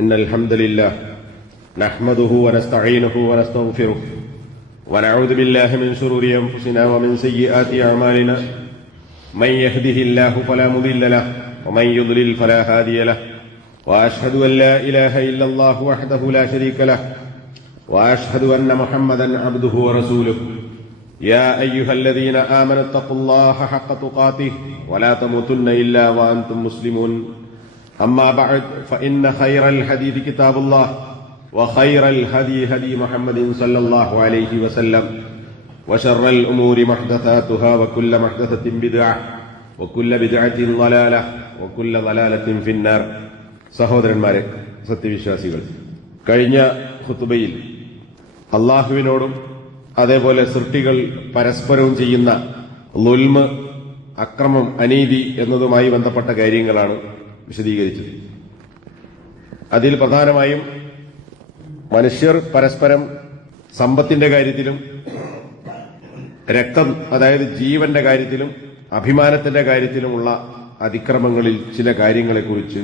إن الحمد لله نحمده ونستعينه ونستغفره ونعوذ بالله من شرور أنفسنا ومن سيئات أعمالنا من يهده الله فلا مضل له ومن يضلل فلا هادي له وأشهد أن لا إله إلا الله وحده لا شريك له وأشهد أن محمدا عبده ورسوله يا أيها الذين آمنوا اتقوا الله حق تقاته ولا تموتن إلا وأنتم مسلمون أما بعد فإن خير الحديث كتاب الله وخير الهدي هدي محمد صلى الله عليه وسلم وشر الأمور محدثاتها وكل محدثة بدعة وكل بدعة ضلالة وكل ضلالة في النار. സഹോദരന്മാരെ, സത്യവിശ്വാസികൾ, കഴിഞ്ഞ ഖുതുബയിൽ അള്ളാഹുവിനോടും അതേപോലെ സൃഷ്ടികൾ പരസ്പരവും ചെയ്യുന്ന ളുൽമ്, അക്രമം, അനീതി എന്നതുമായി ബന്ധപ്പെട്ട കാര്യങ്ങളാണ് വിശദീകരിച്ചത്. അതിൽ പ്രധാനമായും മനുഷ്യർ പരസ്പരം സമ്പത്തിന്റെ കാര്യത്തിലും രക്തം, അതായത് ജീവന്റെ കാര്യത്തിലും അഭിമാനത്തിന്റെ കാര്യത്തിലുമുള്ള അതിക്രമങ്ങളിൽ ചില കാര്യങ്ങളെക്കുറിച്ച്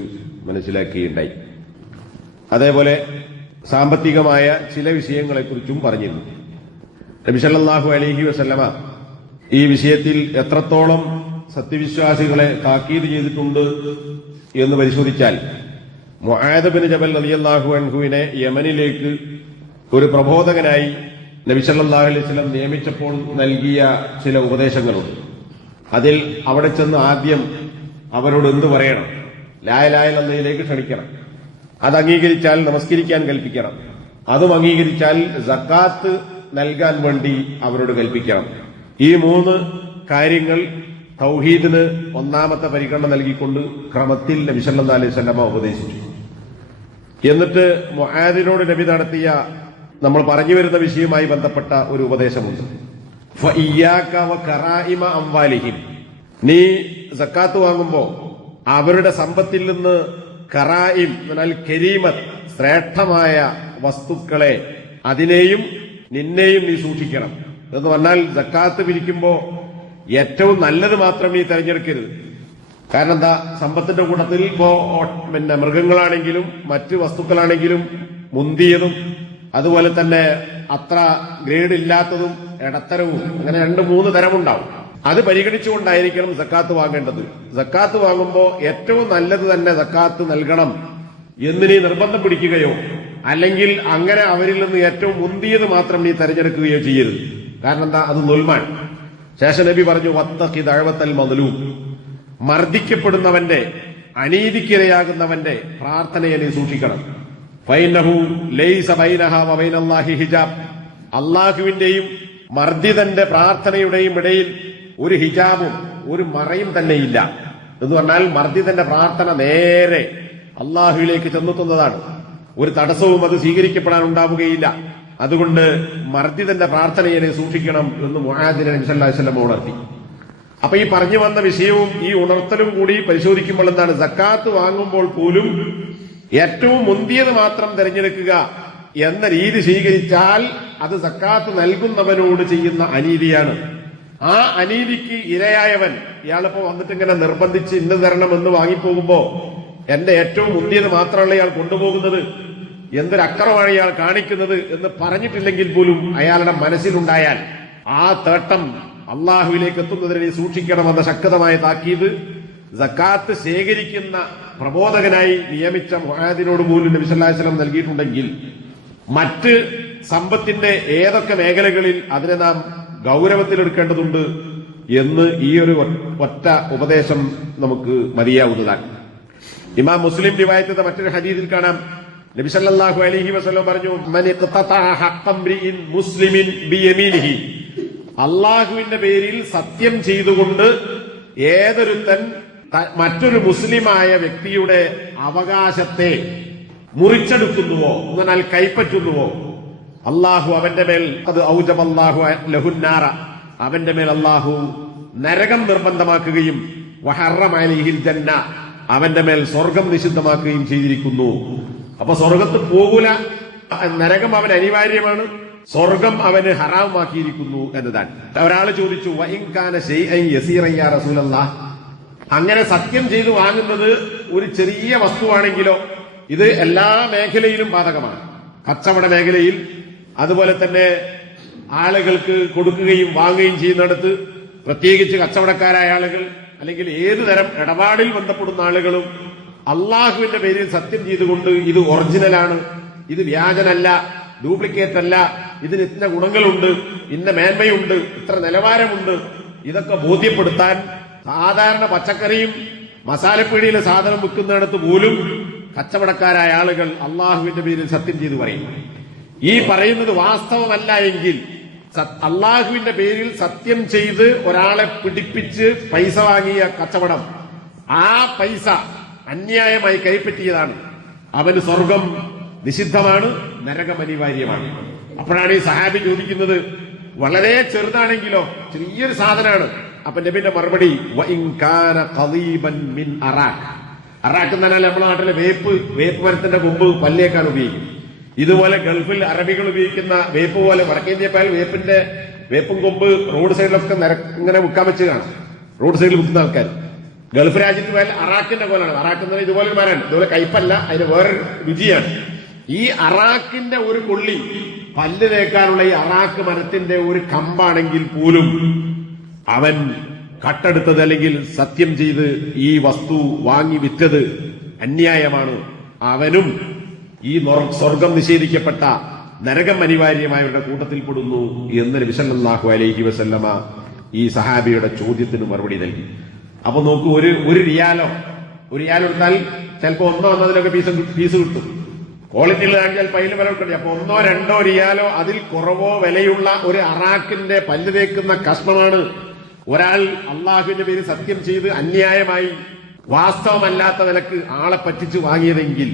മനസ്സിലാക്കുകയുണ്ടായി. അതേപോലെ സാമ്പത്തികമായ ചില വിഷയങ്ങളെക്കുറിച്ചും പറഞ്ഞിരുന്നു. നബി സല്ലല്ലാഹു അലൈഹി വസല്ലമ ഈ വിഷയത്തിൽ എത്രത്തോളം സത്യവിശ്വാസികളെ താക്കീത് ചെയ്തിട്ടുണ്ട് എന്ന് പരിശോധിച്ചാൽ, മുആദ് ബിൻ ജബൽ റളിയല്ലാഹു അൻഹുവിനെ യമനിലേക്ക് ഒരു പ്രബോധകനായി നബി സല്ലല്ലാഹു അലൈഹി വസല്ലം നിയമിച്ചപ്പോൾ നൽകിയ ചില ഉപദേശങ്ങളുണ്ട്. അതിൽ അവിടെ ചെന്ന് ആദ്യം അവരോട് എന്തു പറയണം? ലാ ഇലാഹ ഇല്ലല്ലാഹിലേക്ക് ക്ഷണിക്കണം. അത് അംഗീകരിച്ചാൽ നമസ്കരിക്കാൻ കൽപ്പിക്കണം. അതും അംഗീകരിച്ചാൽ സക്കാത്ത് നൽകാൻ വേണ്ടി അവരോട് കൽപ്പിക്കണം. ഈ മൂന്ന് കാര്യങ്ങൾ തൗഹീദിന് ഒന്നാമത്തെ പരിഗണന നൽകിക്കൊണ്ട് ക്രമത്തിൽ നബി സല്ലല്ലാഹു അലൈഹി വസല്ലം ഉപദേശിച്ചു. എന്നിട്ട് മുആദിനോട് നബി നടത്തിയ, നമ്മൾ പറഞ്ഞു വരുന്ന വിഷയവുമായി ബന്ധപ്പെട്ട ഒരു ഉപദേശമുണ്ട്. ഫഇയ്യാക വകറായിമ അംവാലിഹിം, നീ സക്കാത്ത് വാങ്ങുമ്പോൾ അവരുടെ സമ്പത്തിൽ നിന്ന് കറായിം എന്നാൽ കരീമത്ത്, ശ്രേഷ്ഠമായ വസ്തുക്കളെ, അതിനെയും നിന്നെയും നീ സൂക്ഷിക്കണം എന്ന് പറഞ്ഞാൽ സക്കാത്ത് പിരിക്കുമ്പോൾ ഏറ്റവും നല്ലത് മാത്രം നീ തെരഞ്ഞെടുക്കരുത്. കാരണം എന്താ, സമ്പത്തിന്റെ കൂട്ടത്തിൽ ഇപ്പോ മൃഗങ്ങളാണെങ്കിലും മറ്റ് വസ്തുക്കളാണെങ്കിലും മുന്തിയതും അതുപോലെ തന്നെ അത്ര ഗ്രേഡ് ഇല്ലാത്തതും ഇടത്തരവും, അങ്ങനെ 2-3 തരമുണ്ടാവും. അത് പരിഗണിച്ചുകൊണ്ടായിരിക്കണം സക്കാത്ത് വാങ്ങേണ്ടത്. സക്കാത്ത് വാങ്ങുമ്പോൾ ഏറ്റവും നല്ലത് തന്നെ സക്കാത്ത് നൽകണം എന്ന് നീ നിർബന്ധം പിടിക്കുകയോ അല്ലെങ്കിൽ അങ്ങനെ അവരിൽ നിന്ന് ഏറ്റവും മുന്തിയത് മാത്രം നീ തെരഞ്ഞെടുക്കുകയോ ചെയ്യരുത്. കാരണം എന്താ, അത് ളുൽമാണ്. ശേഷം നബി പറഞ്ഞു, വത്തഖി ദഅവത്തൽ മദ്ലൂം, മർദ്ദിക്കപ്പെടുന്നവന്റെ, അനീതിക്കിരയാകുന്നവന്റെ പ്രാർത്ഥനയെ നീ സൂക്ഷിക്കണം. ഫൈനഹു ലൈസ ബൈനഹാ വ ബൈനല്ലാഹി ഹിജാബ്, അള്ളാഹുവിന്റെയും മർദ്ദിതന്റെ പ്രാർത്ഥനയുടെയും ഇടയിൽ ഒരു ഹിജാബും ഒരു മറയും തന്നെയില്ല. എന്ന് പറഞ്ഞാൽ മർദ്ദിതന്റെ പ്രാർത്ഥന നേരെ അള്ളാഹുവിലേക്ക് ചെന്നെത്തുന്നതാണ്. ഒരു തടസ്സവും അത് സ്വീകരിക്കപ്പെടാൻ ഉണ്ടാവുകയില്ല. അതുകൊണ്ട് മർദ്ദിതന്റെ പ്രാർത്ഥനയെ സൂക്ഷിക്കണം എന്ന് മുആദിനെ നബി സല്ലല്ലാഹു അലൈഹി വസല്ലം ഉണർത്തി. അപ്പൊ ഈ പറഞ്ഞു വന്ന വിഷയവും ഈ ഉണർത്തലും കൂടി പരിശോധിക്കുമ്പോൾ എന്താണ്, സക്കാത്ത് വാങ്ങുമ്പോൾ പോലും ഏറ്റവും മുന്തിയത് മാത്രം തിരഞ്ഞെടുക്കുക എന്ന രീതി സ്വീകരിച്ചാൽ അത് സക്കാത്ത് നൽകുന്നവനോട് ചെയ്യുന്ന അനീതിയാണ്. ആ അനീതിക്ക് ഇരയായവൻ, ഇയാളിപ്പോ വന്നിട്ട് ഇങ്ങനെ നിർബന്ധിച്ച് ഇന്ന് തരണം എന്ന് വാങ്ങിപ്പോകുമ്പോ എന്റെ ഏറ്റവും മുന്തിയത് മാത്രമല്ല ഇയാൾ കൊണ്ടുപോകുന്നത്, എന്തൊരു അക്രമമാണ് ഇയാൾ കാണിക്കുന്നത് എന്ന് പറഞ്ഞിട്ടില്ലെങ്കിൽ പോലും അയാളുടെ മനസ്സിലുണ്ടായാൽ ആ തേട്ടം അള്ളാഹുവിലേക്ക് എത്തുന്നതിനെ സൂക്ഷിക്കണമെന്ന ശക്തമായ താക്കീത് സക്കാത്ത് ശേഖരിക്കുന്ന പ്രബോധകനായി നിയമിച്ച മുആദിനോട് പോലും നബി സല്ലല്ലാഹു അലൈഹി വസല്ലം നൽകിയിട്ടുണ്ടെങ്കിൽ മറ്റ് സമ്പത്തിന്റെ ഏതൊക്കെ മേഖലകളിൽ അതിനെ നാം ഗൗരവത്തിലെടുക്കേണ്ടതുണ്ട് എന്ന് ഈ ഒരു ഒറ്റ ഉപദേശം നമുക്ക് മതിയാവുന്നതാണ്. ഇമാം മുസ്ലിം റിവായത്ത് ചെയ്ത മറ്റൊരു ഹദീസിൽ കാണാം, നബി സല്ലല്ലാഹു അലൈഹി വസല്ലം പറഞ്ഞു, മൻ ഇഖ്തതഅ ഹഖ്ഖ ഇംറിഇൻ മുസ്ലിമിൻ ബിയമീനിഹി, അല്ലാഹുവിന്റെ പേരിൽ സത്യം ചെയ്തുകൊണ്ട് ഏതൊരുത്തൻ മറ്റൊരു മുസ്ലിമായ വ്യക്തിയുടെ അവകാശത്തെ മുറിച്ചെടുക്കുന്നുവോ, എന്നാൽ കൈപ്പറ്റുന്നുവോ, അള്ളാഹു അവന്റെ മേൽ അത് ഔജബല്ലാഹു ലഹുന്നാറ, അവന്റെ മേൽ അള്ളാഹു നരകം നിർബന്ധമാക്കുകയും വഹറമ അലൈഹിൽ ജന്ന, അവന്റെ മേൽ സ്വർഗം നിഷിദ്ധമാക്കുകയും ചെയ്തിരിക്കുന്നു. അപ്പൊ സ്വർഗത്ത് പോകൂല, നരകം അവന് അനിവാര്യമാണ്, സ്വർഗം അവന് ഹറാമാക്കിയിരിക്കുന്നു എന്നതാണ്. ഒരാള് ചോദിച്ചു, വഇൻകാന ശൈഅൻ യസീറൻ യാ റസൂലല്ലാഹ്, അങ്ങനെ സത്യം ചെയ്തു വാങ്ങുന്നത് ഒരു ചെറിയ വസ്തുവാണെങ്കിലോ ഇത് എല്ലാ മേഖലയിലും ബാധകമാണ്. കച്ചവട മേഖലയിൽ, അതുപോലെ തന്നെ ആളുകൾക്ക് കൊടുക്കുകയും വാങ്ങുകയും ചെയ്യുന്നിടത്ത്, പ്രത്യേകിച്ച് കച്ചവടക്കാരായ ആളുകൾ അല്ലെങ്കിൽ ഏതു തരം ഇടപാടിൽ ബന്ധപ്പെടുന്ന ആളുകളും അള്ളാഹുവിന്റെ പേരിൽ സത്യം ചെയ്തുകൊണ്ട് ഇത് ഒറിജിനലാണ്, ഇത് വ്യാജനല്ല, ഡ്യൂപ്ലിക്കേറ്റ് അല്ല, ഇതിന് ഇന്ന ഗുണങ്ങളുണ്ട്, ഇന്ന മേന്മയുണ്ട്, ഇത്ര നിലവാരമുണ്ട്, ഇതൊക്കെ ബോധ്യപ്പെടുത്താൻ സാധാരണ പച്ചക്കറിയും മസാലപ്പീടിയിലെ സാധനം വിൽക്കുന്നിടത്ത് പോലും കച്ചവടക്കാരായ ആളുകൾ അള്ളാഹുവിന്റെ പേരിൽ സത്യം ചെയ്തു പറയും. ഈ പറയുന്നത് വാസ്തവമല്ല എങ്കിൽ അള്ളാഹുവിന്റെ പേരിൽ സത്യം ചെയ്ത് ഒരാളെ പിടിപ്പിച്ച് പൈസ വാങ്ങിയ കച്ചവടം, ആ പൈസ അന്യായമായി കൈപ്പറ്റിയതാണ്. അവന് സ്വർഗം നിഷിദ്ധമാണ്, നരകം അനിവാര്യമാണ്. അപ്പോഴാണ് ഈ സഹാബി ചോദിക്കുന്നത്, വളരെ ചെറുതാണെങ്കിലോ, ചെറിയൊരു സാധനമാണ്. അപ്പൊ നബിന്റെ മറുപടി അറാഖ് എന്ന് പറഞ്ഞാൽ നമ്മുടെ നാട്ടിലെ വേപ്പ് മരത്തിന്റെ കൊമ്പ് പല്ലേക്കാൻ ഉപയോഗിക്കും. ഇതുപോലെ ഗൾഫിൽ അറബികൾ ഉപയോഗിക്കുന്ന വേപ്പ് പോലെ വടക്കേന്ത്യ പോയാൽ വേപ്പും കൊമ്പ് റോഡ് സൈഡിലൊക്കെ ഇങ്ങനെ വിൽക്കാൻ വെച്ച് കാണാം. റോഡ് സൈഡിൽ വിൽക്കുന്ന ആൾക്കാർ. ഗൾഫ് രാജ്യത്ത് പോയാൽ അറാഖിന്റെ പോലാണ്. അറാഖ് എന്ന് പറഞ്ഞാൽ ഇതുപോലെ മരമാണ്, ഇതുപോലെ കയ്പല്ല, അതിന് വേറൊരു രുചിയാണ്. ഈ അറാഖിന്റെ ഒരു കൊള്ളി പല്ല് തേക്കാനുള്ള ഈ അറാഖ് മരത്തിന്റെ ഒരു കമ്പാണെങ്കിൽ പോലും അവൻ കട്ടെടുത്തത് അല്ലെങ്കിൽ സത്യം ചെയ്ത് ഈ വസ്തു വാങ്ങി വിറ്റത് അന്യായമാണ്. അവനും ഈ സ്വർഗം നിഷേധിക്കപ്പെട്ട നരകം അനിവാര്യമായവരുടെ കൂട്ടത്തിൽപ്പെടുന്നു എന്ന് നബി സല്ലല്ലാഹു അലൈഹി വസല്ലമ ഈ സഹാബിയുടെ ചോദ്യത്തിന് മറുപടി നൽകി. അപ്പൊ നോക്കൂ, ഒരു റിയാൽ എടുത്താൽ ചിലപ്പോ 1 എന്നതിലൊക്കെ ഫീസ് കിട്ടും. ക്വാളിറ്റി ഉള്ളതാണെങ്കിൽ പൈല് വില കിട്ടും. അപ്പൊ 1 2 റിയാലോ അതിൽ കുറവോ വിലയുള്ള ഒരു അറാഖിന്റെ പല്ല് തേക്കുന്ന കഷ്ണമാണ് ഒരാൾ അള്ളാഹുവിന്റെ പേര് സത്യം ചെയ്ത് അന്യായമായി വാസ്തവമല്ലാത്ത വിലക്ക് ആളെ പറ്റിച്ചു വാങ്ങിയതെങ്കിൽ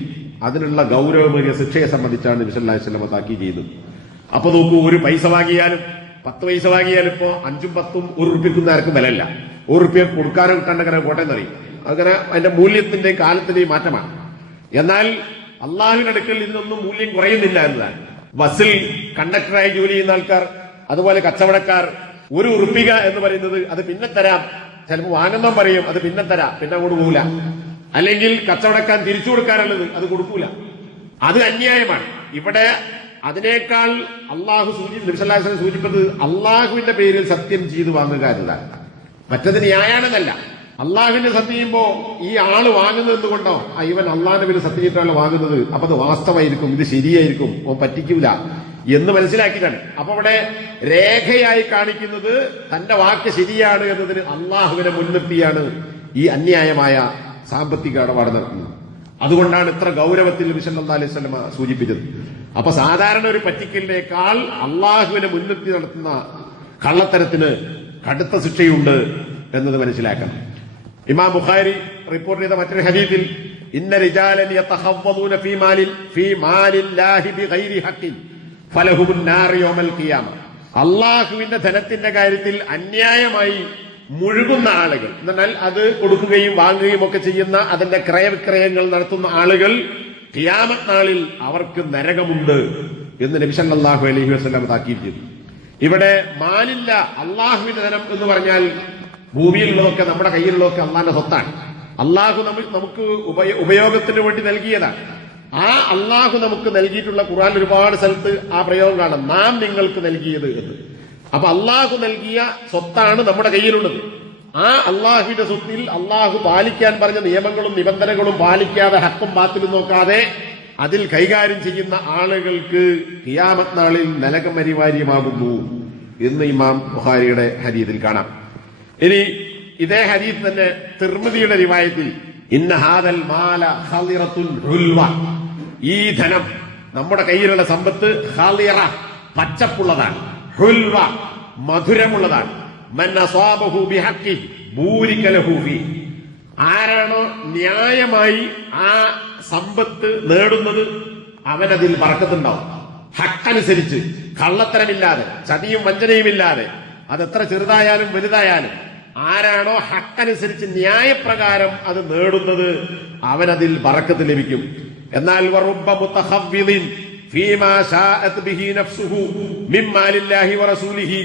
അതിനുള്ള ഗൗരവമേറിയ ശിക്ഷയെ സംബന്ധിച്ചാണ് നബി സല്ലല്ലാഹു അലൈഹി വസല്ലം താക്കീത് ചെയ്തത്. അപ്പൊ നോക്കൂ, ഒരു പൈസ വാങ്ങിയാലും 10 പൈസ വാങ്ങിയാലും ഇപ്പോ 5ഉം 10ഉം 1 റുപ്യക്കും ആർക്കും വിലയില്ല. 1 റുപ്യ കൊടുക്കാനോ കിട്ടാണ്ടങ്ങനെ കോട്ടയെന്നറിയും. അങ്ങനെ അതിന്റെ മൂല്യത്തിന്റെയും കാലത്തിന്റെയും മാറ്റമാണ്. എന്നാൽ അള്ളാഹുവിന്റെ അടുക്കൽ ഇതിനൊന്നും മൂല്യം കുറയുന്നില്ല എന്നതാണ്. ബസ്സിൽ കണ്ടക്ടറായി ജോലി ചെയ്യുന്ന ആൾക്കാർ, അതുപോലെ കച്ചവടക്കാർ, 1 ഉറുപ്പിക എന്ന് പറയുന്നത് അത് പിന്നെ തരാം, ചിലപ്പോൾ വാങ്ങുന്ന പറയും അത് പിന്നെ തരാം, പിന്നെ അങ്ങോട്ട് പോകില്ല. അല്ലെങ്കിൽ കച്ചവടക്കാൻ തിരിച്ചു കൊടുക്കാനുള്ളത് അത് കൊടുക്കൂല. അത് അന്യായമാണ്. ഇവിടെ അതിനേക്കാൾ അള്ളാഹു നബി സല്ലല്ലാഹു അലൈഹി വസല്ലം സൂചിപ്പിച്ചത് അള്ളാഹുവിന്റെ പേരിൽ സത്യം ചെയ്ത് വാങ്ങുക എന്നതാണ്. മറ്റത് ന്യായാണെന്നല്ല. അള്ളാഹുവിന്റെ സത്യം ചെയ്യുമ്പോ ഈ ആള് വാങ്ങുന്നത് എന്തുകൊണ്ടോ, ഇവൻ അള്ളാഹിന്റെ പേരിൽ സത്യം ചെയ്തിട്ടാണ് വാങ്ങുന്നത്, അപ്പൊ അത് വാസ്തവായിരിക്കും, ഇത് ശരിയായിരിക്കും, ഓൻ പറ്റിക്കൂല എന്ന് മനസ്സിലാക്കിയിട്ടാണ്. അപ്പൊ അവിടെ രേഖയായി കാണിക്കുന്നത് തന്റെ വാക്ക് ശരിയാണ് എന്നതിന് അള്ളാഹുവിനെ മുൻനിർത്തിയാണ് ഈ അന്യായമായ സാമ്പത്തിക ഇടപാട് നടത്തുന്നത്. അതുകൊണ്ടാണ് ഇത്ര ഗൗരവത്തിൽ നബി സല്ലല്ലാഹു അലൈഹി വസല്ലം സൂചിപ്പിച്ചത്. അപ്പൊ സാധാരണ ഒരു പറ്റിക്കലിനേക്കാൾ അള്ളാഹുവിനെ മുൻനിർത്തി നടത്തുന്ന കള്ളത്തരത്തിന് കടുത്ത ശിക്ഷയുണ്ട് എന്നത് മനസ്സിലാക്കണം. ഇമാം ബുഖാരി റിപ്പോർട്ട് ചെയ്ത മറ്റൊരു ഹദീസിൽ, ഇന്ന റിജാലൻ യതഹവ്വദൂന ഫീ മാലില്ലാഹി ബിഗൈരി ഹഖിൻ ഫലഹുമുൻ നാർ യൗമൽ ഖിയാമ. അള്ളാഹുവിന്റെ ധനത്തിന്റെ കാര്യത്തിൽ അന്യായമായി മുഴുകുന്ന ആളുകൾ, എന്നാൽ അത് കൊടുക്കുകയും വാങ്ങുകയും ഒക്കെ ചെയ്യുന്ന അതിന്റെ ക്രയവിക്രയങ്ങൾ നടത്തുന്ന ആളുകൾ ഖിയാമത്ത് നാളിൽ അവർക്ക് നരകമുണ്ട് എന്ന് നബി സല്ലല്ലാഹു അലൈഹി വസല്ലം താക്കീത് ചെയ്തു. ഇവിടെ മാലില്ല, അള്ളാഹുവിന്റെ ധനം എന്ന് പറഞ്ഞാൽ ഭൂമിയിലുള്ളതൊക്കെ നമ്മുടെ കയ്യിലുള്ളതൊക്കെ അള്ളാന്റെ സ്വത്താണ്. അള്ളാഹു നമുക്ക് ഉപയോഗത്തിന് വേണ്ടി നൽകിയതാണ്. ആ അള്ളാഹു നമുക്ക് നൽകിയിട്ടുള്ള ഖുർആനിൽ ഒരുപാട് സ്ഥലത്ത് ആ പ്രയോഗം കാണാം, നാം നിങ്ങൾക്ക് നൽകിയത് എന്ന്. അപ്പൊ അള്ളാഹു നൽകിയ സ്വത്താണ് നമ്മുടെ കയ്യിലുള്ളത്. ആ അള്ളാഹുവിന്റെ സ്വത്തിൽ അള്ളാഹു പാലിക്കാൻ പറഞ്ഞ നിയമങ്ങളും നിബന്ധനകളും പാലിക്കാതെ ഹക്കും ബാത്തിലും നോക്കാതെ അതിൽ കൈകാര്യം ചെയ്യുന്ന ആളുകൾക്ക് ഖിയാമത്ത് നാളിൽ നരകം അനിവാര്യമാകുന്നു എന്ന് ഇമാം ബുഖാരിയുടെ ഹദീസിൽ കാണാം. ഇനി ഇതേ ഹദീസ് തന്നെ തിർമിദിയുടെ റിവായത്തിൽ, ഇന്ന ഹാദൽ മാല ഖളിറത്തുൻ ഹുൽവ, ഈ ധനം നമ്മുടെ കയ്യിലുള്ള സമ്പത്ത് ഖളിറ പച്ചപ്പുള്ളതാണ്, ഹുൽവ മധുരമുള്ളതാണ്, മൻ അസാബഹു ബിഹഖി ബൂരിക ലഹു ഫീ, ആരാണോ ന്യായമായി ആ സമ്പത്ത് നേടുന്നത് അവനതിൽ ബർക്കത്തുണ്ടാവും. ഹക്കനുസരിച്ച്, കള്ളത്തരമില്ലാതെ, ചതിയും വഞ്ചനയുമില്ലാതെ, അതെത്ര ചെറുതായാലും വലുതായാലും ആരാണോ ഹക്കനുസരിച്ച് ന്യായപ്രകാരം അത് നേടുന്നത് അവനതിൽ ബറക്കത്ത് ലഭിക്കും. എന്നാൽ വറുബ്ബ മുതഖവ്വിദിൻ ഫീമാ ശാഅത് ബിഹി നഫ്സുഹു മിമ്മാ ലില്ലാഹി വറസൂലിഹി,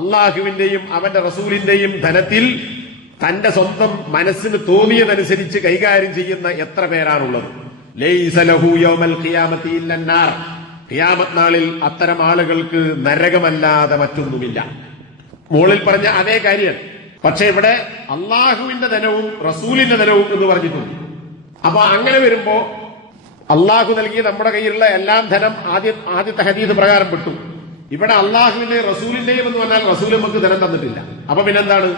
അല്ലാഹുവിന്റെയും അവന്റെ റസൂലിന്റെയും ധനത്തിൽ തന്റെ സ്വന്തം മനസ്സിന് തോന്നിയതനുസരിച്ച് കൈകാര്യം ചെയ്യുന്ന എത്ര പേരാണുള്ളത്. ലൈസ ലഹു യൗമൽ ഖിയാമത്തി ഇല്ലന്നാർ, ഖിയാമത്ത് നാളിൽ അത്തരം ആളുകൾക്ക് നരകമല്ലാതെ മറ്റൊന്നുമില്ല. മുകളിൽ പറഞ്ഞ അതേ കാര്യം, പക്ഷെ ഇവിടെ അള്ളാഹുവിന്റെ ധനവും റസൂലിന്റെ ധനവും എന്ന് പറഞ്ഞിട്ടുണ്ട്. അപ്പൊ അങ്ങനെ വരുമ്പോ അള്ളാഹു നൽകിയ നമ്മുടെ കയ്യിലുള്ള എല്ലാം ധനം ആദ്യത്തെ ഹദീസ് പ്രകാരം പെട്ടു. ഇവിടെ അള്ളാഹുവിന്റെയും റസൂലിന്റെയും എന്ന് പറഞ്ഞാൽ റസൂൽ നമുക്ക് ധനം തന്നിട്ടില്ല. അപ്പൊ പിന്നെന്താണ്?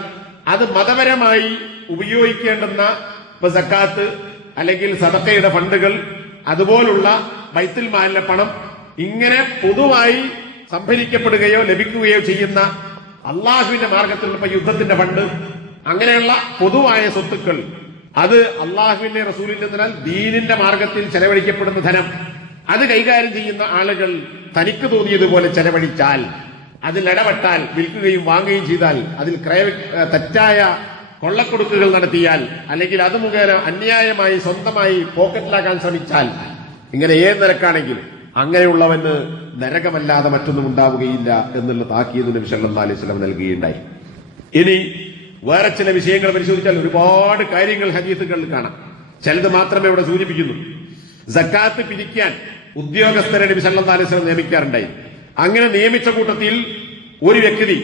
അത് മതപരമായി ഉപയോഗിക്കേണ്ടുന്ന ഇപ്പൊ സക്കാത്ത് അല്ലെങ്കിൽ സദഖയുടെ ഫണ്ടുകൾ, അതുപോലുള്ള ബൈത്തുൽ മാലിലെ പണം, ഇങ്ങനെ പൊതുവായി സംഭരിക്കപ്പെടുകയോ ലഭിക്കുകയോ ചെയ്യുന്ന അള്ളാഹുവിന്റെ മാർഗത്തിലുള്ള ഇപ്പൊ യുദ്ധത്തിന്റെ ഫണ്ട്, അങ്ങനെയുള്ള പൊതുവായ സ്വത്തുക്കൾ, അത് അള്ളാഹുവിന്റെ റസൂലിന്റെ എന്നാൽ ദീനിന്റെ മാർഗത്തിൽ ചെലവഴിക്കപ്പെടുന്ന ധനം, അത് കൈകാര്യം ചെയ്യുന്ന ആളുകൾ തനിക്ക് തോന്നിയതുപോലെ ചെലവഴിച്ചാൽ, അതിൽ ഇടപെട്ടാൽ, വിൽക്കുകയും വാങ്ങുകയും ചെയ്താൽ, അതിൽ തെറ്റായ കൊള്ളക്കൊടുക്കുകൾ നടത്തിയാൽ, അല്ലെങ്കിൽ അത് മുഖേന അന്യായമായി സ്വന്തമായി പോക്കറ്റിലാക്കാൻ ശ്രമിച്ചാൽ, ഇങ്ങനെ ഏത് നിരക്കാണെങ്കിലും അങ്ങനെയുള്ളവന് നരകമല്ലാതെ മറ്റൊന്നും ഉണ്ടാവുകയില്ല എന്നുള്ള താക്കീത് നബി സല്ലല്ലാഹു അലൈഹി വസല്ലം നൽകുകയുണ്ടായി. ഇനി വേറെ ചില വിഷയങ്ങൾ പരിശോധിച്ചാൽ ഒരുപാട് കാര്യങ്ങൾ ഹദീസുകളിൽ കാണാം. ചിലത് മാത്രമേ ഇവിടെ സൂചിപ്പിക്കുന്നു. സക്കാത്ത് പിരിക്കാൻ ഉദ്യോഗസ്ഥരെ നബി സല്ലല്ലാഹു അലൈഹി വസല്ലം നിയമിക്കാറുണ്ടായി. അങ്ങനെ നിയമിച്ച കൂട്ടത്തിൽ ഒരു വ്യക്തി,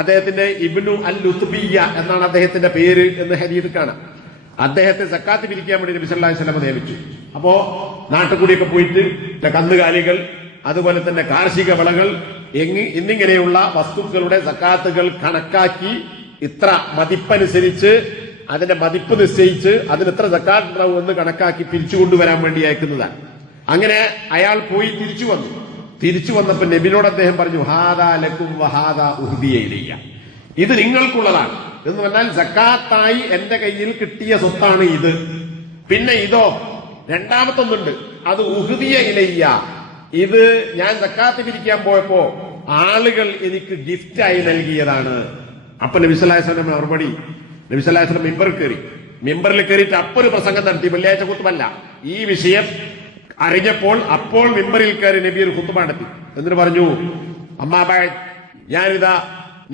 അദ്ദേഹത്തിന്റെ ഇബ്നു അൽ ലുത്ബിയ്യ എന്നാണ് അദ്ദേഹത്തിന്റെ പേര് എന്ന് ഹദീസിൽ കാണാം. അദ്ദേഹത്തെ സക്കാത്ത് പിരിക്കാൻ വേണ്ടി നബി സല്ലല്ലാഹു അലൈഹി വസല്ലം നിയമിച്ചു. അപ്പോ നാട്ടുകൂടിയൊക്കെ പോയിട്ട് കന്നുകാലികൾ, അതുപോലെ തന്നെ കാർഷിക വിളകൾ എന്നിങ്ങനെയുള്ള വസ്തുക്കളുടെ സക്കാത്തുകൾ കണക്കാക്കി ഇത്ര മതിപ്പനുസരിച്ച് അതിന്റെ മതിപ്പ് നിശ്ചയിച്ച് അതിന് എത്ര സക്കാത്ത് ഉണ്ടാവും എന്ന് കണക്കാക്കി പിരിച്ചുകൊണ്ടുവരാൻ വേണ്ടി അയക്കുന്നതാണ്. അങ്ങനെ അയാൾ പോയി തിരിച്ചു വന്നപ്പോൾ നബിയോട് അദ്ദേഹം പറഞ്ഞു, ഹാദാ ലക്കും വഹാദാ ഉഹ്ദിയ ഇലയ്യ, ഇത് നിങ്ങൾക്കുള്ളതാണ് എന്ന് പറഞ്ഞാൽ സക്കാത്തായി എന്റെ കയ്യിൽ കിട്ടിയ സ്വത്താണ് ഇത്. പിന്നെ ഇതോ രണ്ടാമത്തൊന്നുണ്ട്, അത് ഉഹ്ദിയ ഇലയ്യ, ഇത് ഞാൻ സക്കാത്ത് പിരിക്കാൻ പോയപ്പോ ആളുകൾ എനിക്ക് ഗിഫ്റ്റായി നൽകിയതാണ്. അപ്പൊ നബി സല്ലല്ലാഹു അലൈഹി വസല്ലം മറുപടി, നബി സല്ലല്ലാഹു അലൈഹി വസല്ലം മിമ്പറിൽ കയറിയിട്ട് അപ്പൊരു പ്രസംഗം നടത്തി, വെള്ളിയാഴ്ച ഖുത്ബല്ല. ഈ വിഷയം അറിഞ്ഞപ്പോൾ അപ്പോൾ മിമ്പറിൽ കയറി നബി ഒരു ഖുത്ബ നടത്തി. എന്നിട്ട് പറഞ്ഞു, അമ്മാ ബഅദ്, ഞാനിതാ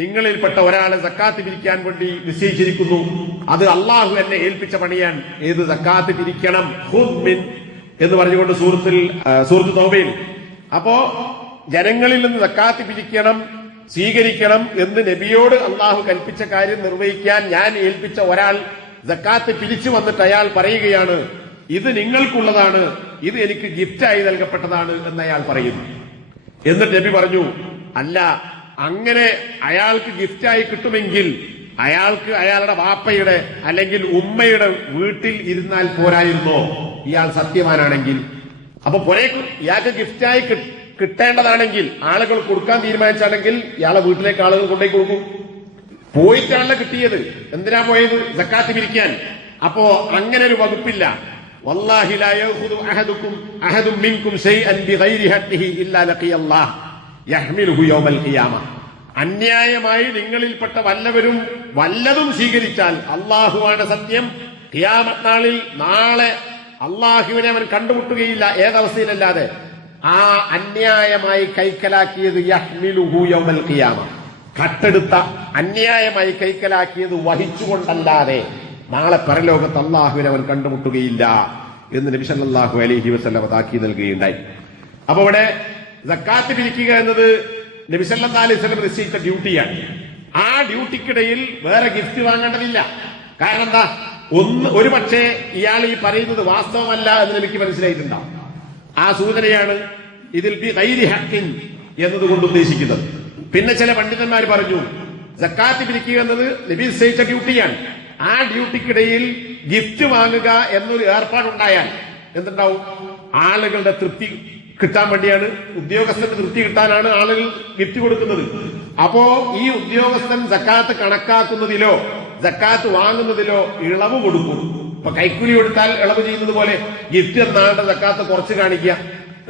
നിങ്ങളിൽപ്പെട്ട ഒരാളെ സക്കാത്ത് പിരിക്കാൻ വേണ്ടി നിശ്ചയിച്ചിരിക്കുന്നു. അത് അള്ളാഹു എന്നെ ഏൽപ്പിച്ച പണിയാൻ. ഏത് സക്കാത്ത് പിരിക്കണം, ഖുദ് മിൻ എന്ന് പറഞ്ഞുകൊണ്ട് സൂറത്ത് തൗബയിൽ. അപ്പോ ജനങ്ങളിൽ നിന്ന് സക്കാത്ത് പിരിക്കണം, സ്വീകരിക്കണം എന്ന് നബിയോട് അള്ളാഹു കൽപ്പിച്ച കാര്യം നിർവഹിക്കാൻ ഞാൻ ഏൽപ്പിച്ച ഒരാൾ സക്കാത്ത് പിരിച്ചു വന്നിട്ട് അയാൾ പറയുകയാണ്, ഇത് നിങ്ങൾക്കുള്ളതാണ്, ഇത് എനിക്ക് ഗിഫ്റ്റായി നൽകപ്പെട്ടതാണ് എന്ന് അയാൾ പറയുന്നു. എന്നിട്ട് നബി പറഞ്ഞു, അല്ല, അങ്ങനെ അയാൾക്ക് ഗിഫ്റ്റായി കിട്ടുമെങ്കിൽ അയാൾക്ക് അയാളുടെ വാപ്പയുടെ അല്ലെങ്കിൽ ഉമ്മയുടെ വീട്ടിൽ ഇരുന്നാൽ പോരായിരുന്നോ, ഇയാൾ സത്യവാനാണെങ്കിൽ? അപ്പൊ പോരേക്കും ഇയാൾക്ക് ഗിഫ്റ്റായി കിട്ടേണ്ടതാണെങ്കിൽ, ആളുകൾ കൊടുക്കാൻ തീരുമാനിച്ചാണെങ്കിൽ ഇയാളെ വീട്ടിലേക്ക് ആളുകൾ കൊണ്ടുപോയി കൊടുക്കും. പോയിട്ടാണല്ലോ കിട്ടിയത്. എന്തിനാ പോയത്? സക്കാത്ത് പിരിക്കാൻ. അപ്പോ അങ്ങനെ ഒരു വകുപ്പില്ല. വല്ലാഹി ലാ യഖുദു അഹദും മിൻകും ശൈഅൻ ബിഗൈരി ഹഖ്ഖിഹി ഇല്ലാ ലഖിയല്ലാഹ് യഹ്മിലുഹു യൗമൽ ഖിയാമ. അന്യായമായി നിങ്ങളിൽപ്പെട്ട വല്ലവരും വല്ലതും സ്വീകരിച്ചാൽ അള്ളാഹുവാണ് സത്യം, ഖിയാമത്ത് നാളിൽ നാളെ അള്ളാഹുവിനെ അവൻ കണ്ടുമുട്ടുകയില്ല ഏതവസ്ഥയിലല്ലാതെ. ആ അന്യായമായി കൈക്കലാക്കിയത് യഹ്മിലുഹു യൗമൽ ഖിയാമ, കട്ടെടുത്ത അന്യായമായി കൈക്കലാക്കിയത് വഹിച്ചുകൊണ്ടല്ലാതെ നാളെ പരലോകത്ത് അള്ളാഹുവിനെ അവൻ കണ്ടുമുട്ടുകയില്ല എന്ന് നബി സല്ലല്ലാഹു അലൈഹി വസല്ലം താക്കീത് നൽകുകയുണ്ടായി. അപ്പൊ ഇവിടെ സക്കാത്ത് പിരിക്കുക എന്നത് നബി സല്ലല്ലാഹു അലൈഹി വസല്ലം നിശ്ചയിച്ച ഡ്യൂട്ടിയാണ്. ആ ഡ്യൂട്ടിക്കിടയിൽ വേറെ ഗിഫ്റ്റ് വാങ്ങേണ്ടതില്ല. കാരണം എന്താ? ഒരു പക്ഷേ ഇയാൾ ഈ പറയുന്നത് വാസ്തവമല്ല എന്ന് എനിക്ക് മനസ്സിലായിട്ടുണ്ടാവും. ആ സൂചനയാണ് ഇതിൽ ബി ഗൈരി ഹഖ്ഖിൻ എന്നതുകൊണ്ട് ഉദ്ദേശിക്കുന്നത്. പിന്നെ ചില പണ്ഡിതന്മാർ പറഞ്ഞു, സക്കാത്ത് പിരിക്കുക എന്നത് നബി നിശ്ചയിച്ച ഡ്യൂട്ടിയാണ്. ആ ഡ്യൂട്ടിക്കിടയിൽ ഗിഫ്റ്റ് വാങ്ങുക എന്നൊരു ഏർപ്പാടുണ്ടായാൽ എന്തുണ്ടാവും? ആളുകളുടെ തൃപ്തി കിട്ടാൻ വേണ്ടിയാണ്, ഉദ്യോഗസ്ഥന്റെ തൃപ്തി കിട്ടാനാണ് ആളുകൾ ഗിഫ്റ്റ് കൊടുക്കുന്നത്. അപ്പോ ഈ ഉദ്യോഗസ്ഥൻ സക്കാത്ത് കണക്കാക്കുന്നതിലോ സക്കാത്ത് വാങ്ങുന്നതിലോ ഇളവ് കൊടുക്കും. ഇപ്പൊ കൈക്കൂലി കൊടുത്താൽ ഇളവ് ചെയ്യുന്നത് പോലെ ഗിഫ്റ്റ് എന്നാണ്ട് സക്കാത്ത് കുറച്ച് കാണിക്കുക,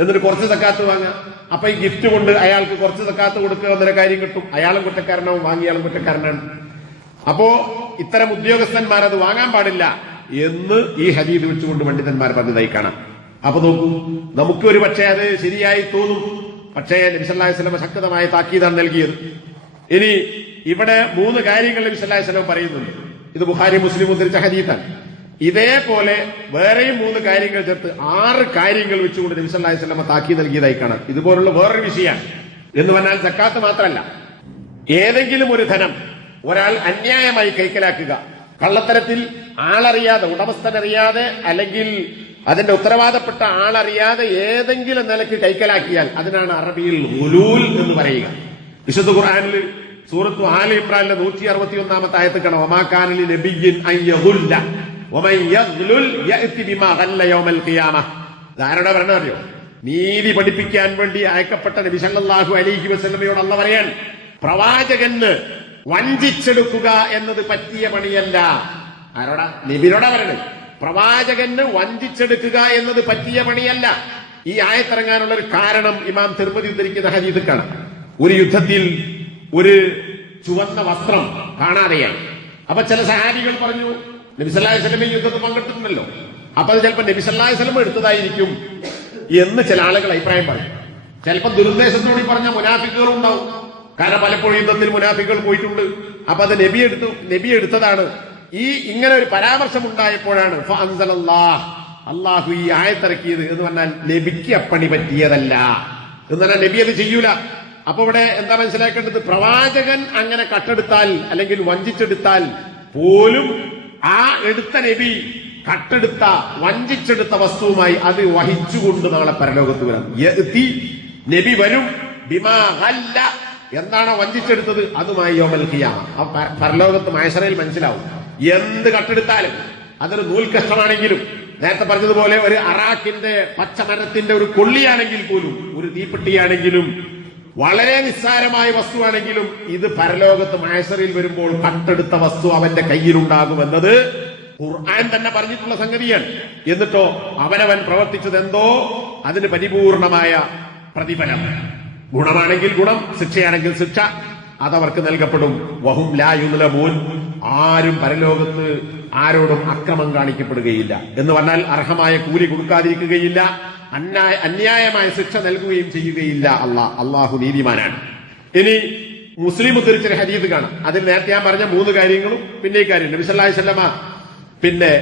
എന്നിട്ട് കുറച്ച് സക്കാത്ത് വാങ്ങുക. അപ്പൊ ഈ ഗിഫ്റ്റ് കൊണ്ട് അയാൾക്ക് കുറച്ച് സക്കാത്ത് കൊടുക്കുക എന്നൊരു കാര്യം കിട്ടും. അയാളും കുറ്റക്കാരനാവും, വാങ്ങിയാളും കുറ്റക്കാരനാണ്. അപ്പോ ഇത്തരം ഉദ്യോഗസ്ഥന്മാർ അത് വാങ്ങാൻ പാടില്ല എന്ന് ഈ ഹദീദ് വെച്ചുകൊണ്ട് പണ്ഡിതന്മാർ പറഞ്ഞതായി കാണാം. അപ്പൊ നോക്കൂ, നമുക്ക് ഒരു പക്ഷേ അത് ശരിയായി തോന്നും, പക്ഷേ നബി സല്ലല്ലാഹു അലൈഹി വസല്ലം ശക്തമായ താക്കീതാണ് നൽകിയത്. ഇനി ഇവിടെ 3 കാര്യങ്ങൾ നബി സല്ലല്ലാഹു അലൈഹി വസല്ലം പറയുന്നുണ്ട്. ഇത് ബുഖാരി മുസ്ലിം ഉദ്ധരിച്ച ഹദീസാണ്. ഇതേപോലെ വേറെയും 3 കാര്യങ്ങൾ ചേർത്ത് 6 കാര്യങ്ങൾ വെച്ചുകൊണ്ട് നബി സല്ലല്ലാഹു അലൈഹി വസല്ലം താക്കീത് നൽകിയതായി കാണാം. ഇതുപോലുള്ള വേറൊരു വിഷയമാണ്. എന്ന് പറഞ്ഞാൽ സക്കാത്ത് മാത്രമല്ല, ഏതെങ്കിലും ഒരു ധനം ഒരാൾ അന്യായമായി കൈക്കലാക്കുക, കള്ളത്തരത്തിൽ ആളറിയാതെ, ഉടമസ്ഥനറിയാതെ, അല്ലെങ്കിൽ അതിന്റെ ഉത്തരവാദപ്പെട്ട ആളറിയാതെ ഏതെങ്കിലും നിലയ്ക്ക് കൈക്കലാക്കിയാൽ അതിനാണ് അറബിയിൽ ഗുലൂൽ എന്ന് പറയുക. വിശുദ്ധ ഖുർആനിൽ സൂറത്തു ആലി ഇംറാനിലെ 161 ആയത്ത് കാണാം, വമാ കാന ലി നബിയ്യിൻ അൻ യഗുല്ല വമൻ യഗ്ലുൽ യഅതി ബിമാ ഗല്ല യൗമൽ ഖിയാമah. ആരുടെ പറഞ്ഞ അറിയോ? നീതി പഠിപ്പിക്കാൻ വേണ്ടി അയക്കപ്പെട്ട നബി സല്ലല്ലാഹു അലൈഹി വസല്ലമയോട് അല്ലാഹു പറയാൻ, പ്രവാചകന് വഞ്ചിച്ചെടുക്കുക എന്നത് പറ്റിയ പണിയല്ല. ആരോടാ? നബിയോടാ പറയണത്. പ്രവാചകന് വഞ്ചിച്ചെടുക്കുക എന്നത് പറ്റിയ പണിയല്ല. ഈ ആയത്തിറങ്ങാനുള്ള ഒരു കാരണം ഇമാം തിർമിദി ഉദ്ധരിക്കുന്ന ഹദീസിൽ കാണാം. ഒരു യുദ്ധത്തിൽ ഒരു ചുവന്ന വസ്ത്രം കാണാതെയായി. അപ്പൊ ചില സഹാബികൾ പറഞ്ഞു, നബി സല്ലല്ലാഹു അലൈഹി വസല്ലം ഈ യുദ്ധത്തിൽ പങ്കെടുത്തിട്ടുണ്ടല്ലോ, അപ്പൊ അത് ചിലപ്പോൾ നബി സല്ലല്ലാഹു അലൈഹി വസല്ലം എടുത്തതായിരിക്കും എന്ന് ചില ആളുകൾ അഭിപ്രായം പറയും. ചിലപ്പോൾ ദുരുദ്ദേശത്തോടെ പറഞ്ഞ മുനാഫിക്കുകളും ഉണ്ടാവും. കാരണം പലപ്പോഴും യുദ്ധത്തിൽ മുനാഫിക്കുകൾ പോയിട്ടുണ്ട്. അപ്പൊ അത് നബി എടുത്തതാണ്. ഈ ഇങ്ങനെ ഒരു പരാമർശം ഉണ്ടായപ്പോഴാണ് അള്ളാഹു ഈ ആയത്തിറക്കിയത് എന്ന് പറഞ്ഞാൽ നബിക്ക് അപ്പണി പറ്റിയതല്ല എന്ന് പറഞ്ഞാൽ നബി അത് ചെയ്യൂല. അപ്പൊ ഇവിടെ എന്താ മനസ്സിലാക്കേണ്ടത്? പ്രവാചകൻ അങ്ങനെ കട്ടെടുത്താൽ അല്ലെങ്കിൽ വഞ്ചിച്ചെടുത്താൽ പോലും ആ എടുത്ത നബി കട്ടെടുത്ത വഞ്ചിച്ചെടുത്ത വസ്തുവുമായി അത് വഹിച്ചുകൊണ്ട് നാളെ പരലോകത്ത് വരാം. നബി വരും ബിമാ ഗല്ല, എന്താണോ വഞ്ചിച്ചെടുത്തത് അതുമായി യൗമൽ ഖിയാമ. പരലോകത്ത് മഹ്ശറിൽ മനസ്സിലാവും. എന്ത് കട്ടെടുത്താലും അതൊരു നൂൽക്കഷ്ടമാണെങ്കിലും, നേരത്തെ പറഞ്ഞതുപോലെ ഒരു അറാഖിന്റെ പച്ചമരത്തിന്റെ ഒരു കൊള്ളിയാണെങ്കിൽ പോലും, ഒരു തീപ്പെട്ടിയാണെങ്കിലും, വളരെ നിസ്സാരമായ വസ്തുവാണെങ്കിലും, ഇത് പരലോകത്ത് മഹ്ശറിൽ വരുമ്പോൾ കട്ടെടുത്ത വസ്തു അവന്റെ കയ്യിലുണ്ടാകുമെന്നത് ഖുർആൻ തന്നെ പറഞ്ഞിട്ടുള്ള സംഗതിയാണ്. എന്നിട്ടോ അവനവൻ പ്രവർത്തിച്ചത് എന്തോ അതിന് പരിപൂർണമായ പ്രതിഫലം. ഗുണമാണെങ്കിൽ ഗുണം, ശിക്ഷയാണെങ്കിൽ ശിക്ഷ, അതവർക്ക് നൽകപ്പെടും. വഹും ലാ യുദ്ലമൂൻ, ആരും പരലോകത്ത് ആരോടും അക്രമം കാണിക്കപ്പെടുകയില്ല. എന്ന് പറഞ്ഞാൽ അർഹമായ കൂലി കൊടുക്കാതിരിക്കുകയില്ല, അന്യായമായ ശിക്ഷ നൽകുകയും ചെയ്യുകയില്ല. അള്ളാഹു നീതിമാനാണ്. ഇനി മുസ്ലിം ഉദ്ധരിച്ചൊരു ഹദീസ് കാണാം. അതിൽ നേരത്തെ ഞാൻ പറഞ്ഞ 3 കാര്യങ്ങളും പിന്നെ ഈ കാര്യം നബി സല്ലല്ലാഹു അലൈഹി വസല്ലമ പിന്നെ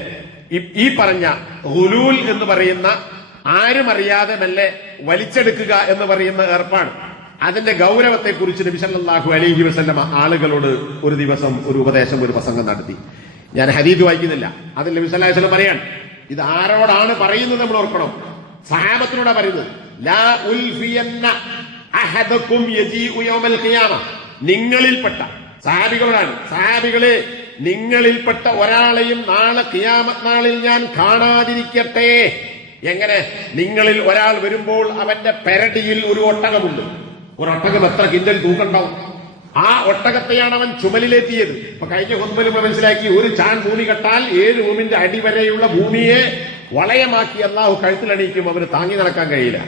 ഈ പറഞ്ഞ ഗുലൂൽ എന്ന് പറയുന്ന ആരും അറിയാതെ മെല്ലെ വലിച്ചെടുക്കുക എന്ന് പറയുന്ന ഏർപ്പാട്, അതിന്റെ ഗൗരവത്തെക്കുറിച്ച് നബി സല്ലല്ലാഹു അലൈഹി വസല്ലമ ആളുകളോട് ഒരു ദിവസം ഒരു ഉപദേശം, ഒരു പ്രസംഗം നടത്തി. ഞാൻ ഹദീസ് വായിക്കുന്നില്ല. അതിൽ നബി സല്ലല്ലാഹു അലൈഹി വസല്ലം പറയാൻ, ഇത് ആരോടാണ് പറയുന്നത് നമ്മൾ ഓർക്കണം. സഹാബത്തിനോടാ പറയുന്നത്. ലാ ഉൽഫിയന്ന അഹദകും യജീഉ യൗമൽ ഖിയാമ, നിങ്ങളിൽപ്പെട്ട സഹാബികളോടാണ്, സഹാബികളെ നിങ്ങളിൽപ്പെട്ട ഒരാളെയും നാളെ ഖിയാമത്ത് നാളിൽ ഞാൻ കാണാതിരിക്കട്ടെ. എങ്ങനെ? നിങ്ങളിൽ ഒരാൾ വരുമ്പോൾ അവന്റെ പെരടിയിൽ ഒരു ഒട്ടകമുണ്ട്. ഒരു ഒട്ടകം എത്ര കിൻഡൽ തൂക്കണ്ടാവും? ആ ഒട്ടകത്തെയാണ് അവൻ ചുമലിലെത്തിയത്. ഇപ്പൊ കഴിഞ്ഞ കൊമ്പൽ മനസ്സിലാക്കി, ഒരു ചാൻ ഭൂമി കെട്ടാൽ 7 റൂമിന്റെ അടിവരെയുള്ള ഭൂമിയെ വളയമാക്കി അല്ലാഹു കഴുത്തിലണിയിക്കും. അവന് താങ്ങി നടക്കാൻ കഴിയില്ല.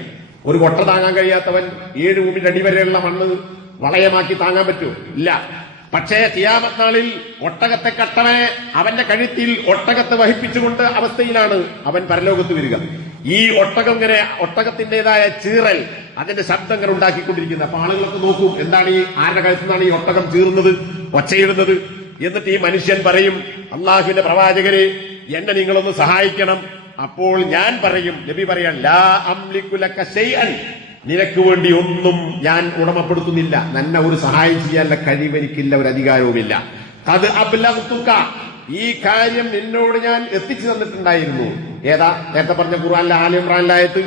ഒരു കൊട്ട താങ്ങാൻ കഴിയാത്തവൻ 7 റൂമിന്റെ അടിവരെയുള്ള മണ്ണ് വളയമാക്കി താങ്ങാൻ പറ്റുമോ? ഇല്ല. പക്ഷേ ഖിയാമത്ത് നാളിൽ ഒട്ടകത്തെ കട്ടവനെ അവന്റെ കഴുത്തിൽ ഒട്ടകത്തെ വഹിപ്പിച്ചുകൊണ്ട് അവസ്ഥയിലാണ് അവൻ പരലോകത്ത് വരിക. ഈ ഒട്ടകം ഇങ്ങനെ ഒട്ടകത്തിന്റേതായ ചീറൽ, അതിന്റെ ശബ്ദം ഇങ്ങനെ ഉണ്ടാക്കിക്കൊണ്ടിരിക്കുന്നത്. അപ്പൊ ആളുകളൊക്കെ നോക്കും, എന്താണ് ഈ ആരുടെ കഴുത്തിൽ നിന്നാണ് ഈ ഒട്ടകം ചീറുന്നത്, ഒച്ചയിടുന്നത്? എന്നിട്ട് ഈ മനുഷ്യൻ പറയും, അള്ളാഹുവിന്റെ പ്രവാചകരെ, എന്നെ നിങ്ങളൊന്ന് സഹായിക്കണം. അപ്പോൾ ഞാൻ പറയും, നബി പറയാൻ, ലാ അംലികു ലക ശൈഅൻ, നിനക്ക് വേണ്ടി ഒന്നും ഞാൻ ഉടമപ്പെടുത്തുന്നില്ല. നന്നെ ഒരു സഹായം ചെയ്യാനുള്ള കഴിവ് എനിക്കില്ല, ഒരു അധികാരവുമില്ല. അത് അബ്ലഗ്തുക, ഈ കാര്യം നിന്നോട് ഞാൻ എത്തിച്ചു തന്നിട്ടുണ്ടായിരുന്നു. ഏതാ? നേരത്തെ പറഞ്ഞ ഖുർആനിലെ ആലി ഇംറാനിലെ ആയത്ത്.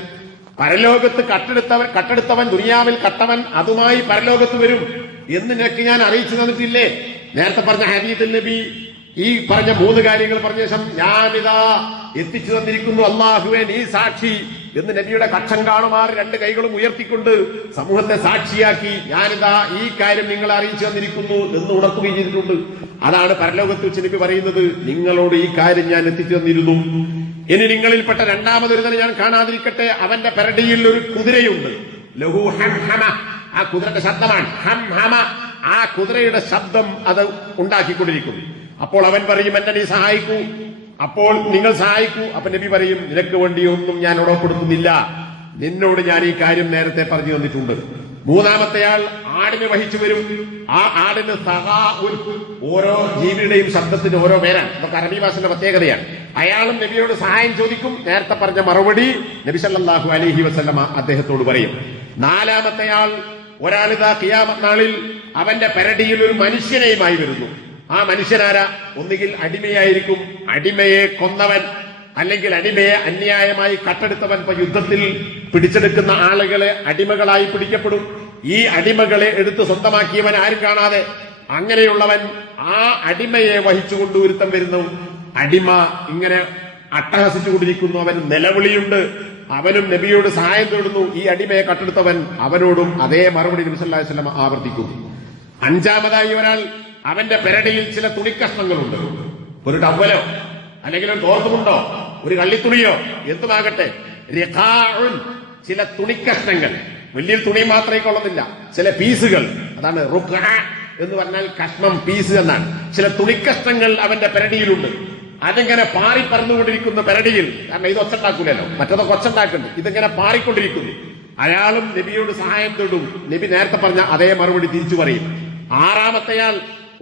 പരലോകത്ത് കട്ടെടുത്തവൻ ദുനിയാവിൽ കട്ടവൻ അതുമായി പരലോകത്ത് വരും എന്ന് നിനക്ക് ഞാൻ അറിയിച്ചു തന്നിട്ടില്ലേ? നേരത്തെ പറഞ്ഞ ഹദീസിൽ നബി ഈ പറഞ്ഞ 3 കാര്യങ്ങൾ പറഞ്ഞ ശേഷം, ഞാനിതാ എത്തിച്ചു തന്നിരിക്കുന്നു, അല്ലാഹുവേ നീ സാക്ഷി എന്ന് നബിയുടെ കക്ഷം കാണുമാർ 2 കൈകളും ഉയർത്തിക്കൊണ്ട് സമൂഹത്തെ സാക്ഷിയാക്കി, ഞാനിതാ ഈ കാര്യം നിങ്ങളെ അറിയിച്ചു തന്നിരിക്കുന്നു എന്ന് ഉണർത്തുകയും ചെയ്തിട്ടുണ്ട്. അതാണ് പരലോകത്ത് വെച്ച് നബി പറയുന്നത്, നിങ്ങളോട് ഈ കാര്യം ഞാൻ എത്തിച്ചു തന്നിരുന്നു. ഇനി നിങ്ങളിൽപ്പെട്ട രണ്ടാമതൊരുതനെ ഞാൻ കാണാതിരിക്കട്ടെ. അവന്റെ പെരടിയിൽ ഒരു കുതിരയുണ്ട്. ലഹു ഹംഹമ, ആ കുതിരയുടെ ശബ്ദമാണ് ഹംഹമ. ആ കുതിരയുടെ ശബ്ദം അത് ഉണ്ടാക്കിക്കൊണ്ടിരിക്കുന്നു. അപ്പോൾ അവൻ പറയും, എന്നെ നീ സഹായിക്കൂ. അപ്പോൾ നിങ്ങൾ സഹായിക്കൂ. അപ്പൊ നബി പറയും, നിനക്ക് വേണ്ടി ഒന്നും ഞാൻ ഉടമപ്പെടുത്തുന്നില്ല, നിന്നോട് ഞാൻ ഈ കാര്യം നേരത്തെ പറഞ്ഞു തന്നിട്ടുണ്ട്. മൂന്നാമത്തെയാൾ ആടിനെ വഹിച്ചു വരും. ആ ആടിന് ഓരോ ജീവിയുടെയും ശബ്ദത്തിന് ഓരോ പേരാണ്. അതൊക്കെ അറബി ഭാഷയുടെ പ്രത്യേകതയാണ്. അയാളും നബിയോട് സഹായം ചോദിക്കും. നേരത്തെ പറഞ്ഞ മറുപടി നബി സല്ലല്ലാഹു അലൈഹി വസല്ലമ അദ്ദേഹത്തോട് പറയും. നാലാമത്തെയാൾ ഒരാളിതാ ഖിയാമത്ത് നാളിൽ അവന്റെ പെരടിയിൽ ഒരു മനുഷ്യനെയുമായി വരുന്നു. ആ മനുഷ്യനാരാ? ഒന്നുകിൽ അടിമയായിരിക്കും, അടിമയെ കൊന്നവൻ, അല്ലെങ്കിൽ അടിമയെ അന്യായമായി കട്ടെടുത്തവൻ. ഇപ്പൊ യുദ്ധത്തിൽ പിടിച്ചെടുക്കുന്ന ആളുകളെ അടിമകളായി പിടിക്കപ്പെടും. ഈ അടിമകളെ എടുത്ത് സ്വന്തമാക്കിയവൻ ആരും കാണാതെ അങ്ങനെയുള്ളവൻ ആ അടിമയെ വഹിച്ചുകൊണ്ട് ഒരുത്തം വരുന്നു. അടിമ ഇങ്ങനെ അട്ടഹസിച്ചുകൊണ്ടിരിക്കുന്നു. അവൻ നിലവിളിയുണ്ട്. അവനും നബിയോട് സഹായം തേടുന്നു. ഈ അടിമയെ കട്ടെടുത്തവൻ അവനോടും അതേ മറുപടി നബി സല്ലല്ലാഹു അലൈഹി വസല്ലം ആവർത്തിക്കുന്നു. അഞ്ചാമതായി ഒരാൾ, അവന്റെ പെരടിയിൽ ചില തുണിക്കഷ്ണങ്ങളുണ്ട്. ഒരു ടവലോ അല്ലെങ്കിൽ ഒരു തോർത്തുമുണ്ടോ ഒരു കള്ളിത്തുണിയോ എന്തുമാകട്ടെ, റിഖാഉൻ, ചില തുണിക്കഷ്ണങ്ങൾ. വലിയ തുണി മാത്രമേ കൊള്ളുന്നില്ല, ചില പീസുകൾ. അതാണ് റുഖഅ എന്ന് പറഞ്ഞാൽ കഷ്ണം, പീസ് എന്നാണ്. ചില തുണിക്കഷ്ണങ്ങൾ അവന്റെ പെരടിയിലുണ്ട്. അതിങ്ങനെ പാറി പറന്നുകൊണ്ടിരിക്കുന്ന പെരടിയിൽ, കാരണം ഇത് ഒച്ചുണ്ടാക്കൂലല്ലോ, മറ്റതൊക്കെ ഒച്ചുണ്ടാക്കുന്നുണ്ട്. ഇതിങ്ങനെ പാറിക്കൊണ്ടിരിക്കുന്നു. അയാളും നബിയോട് സഹായം തേടും. നബി നേരത്തെ പറഞ്ഞ അതേ മറുപടി തിരിച്ചു പറയും. ആറാമത്തെയാൾ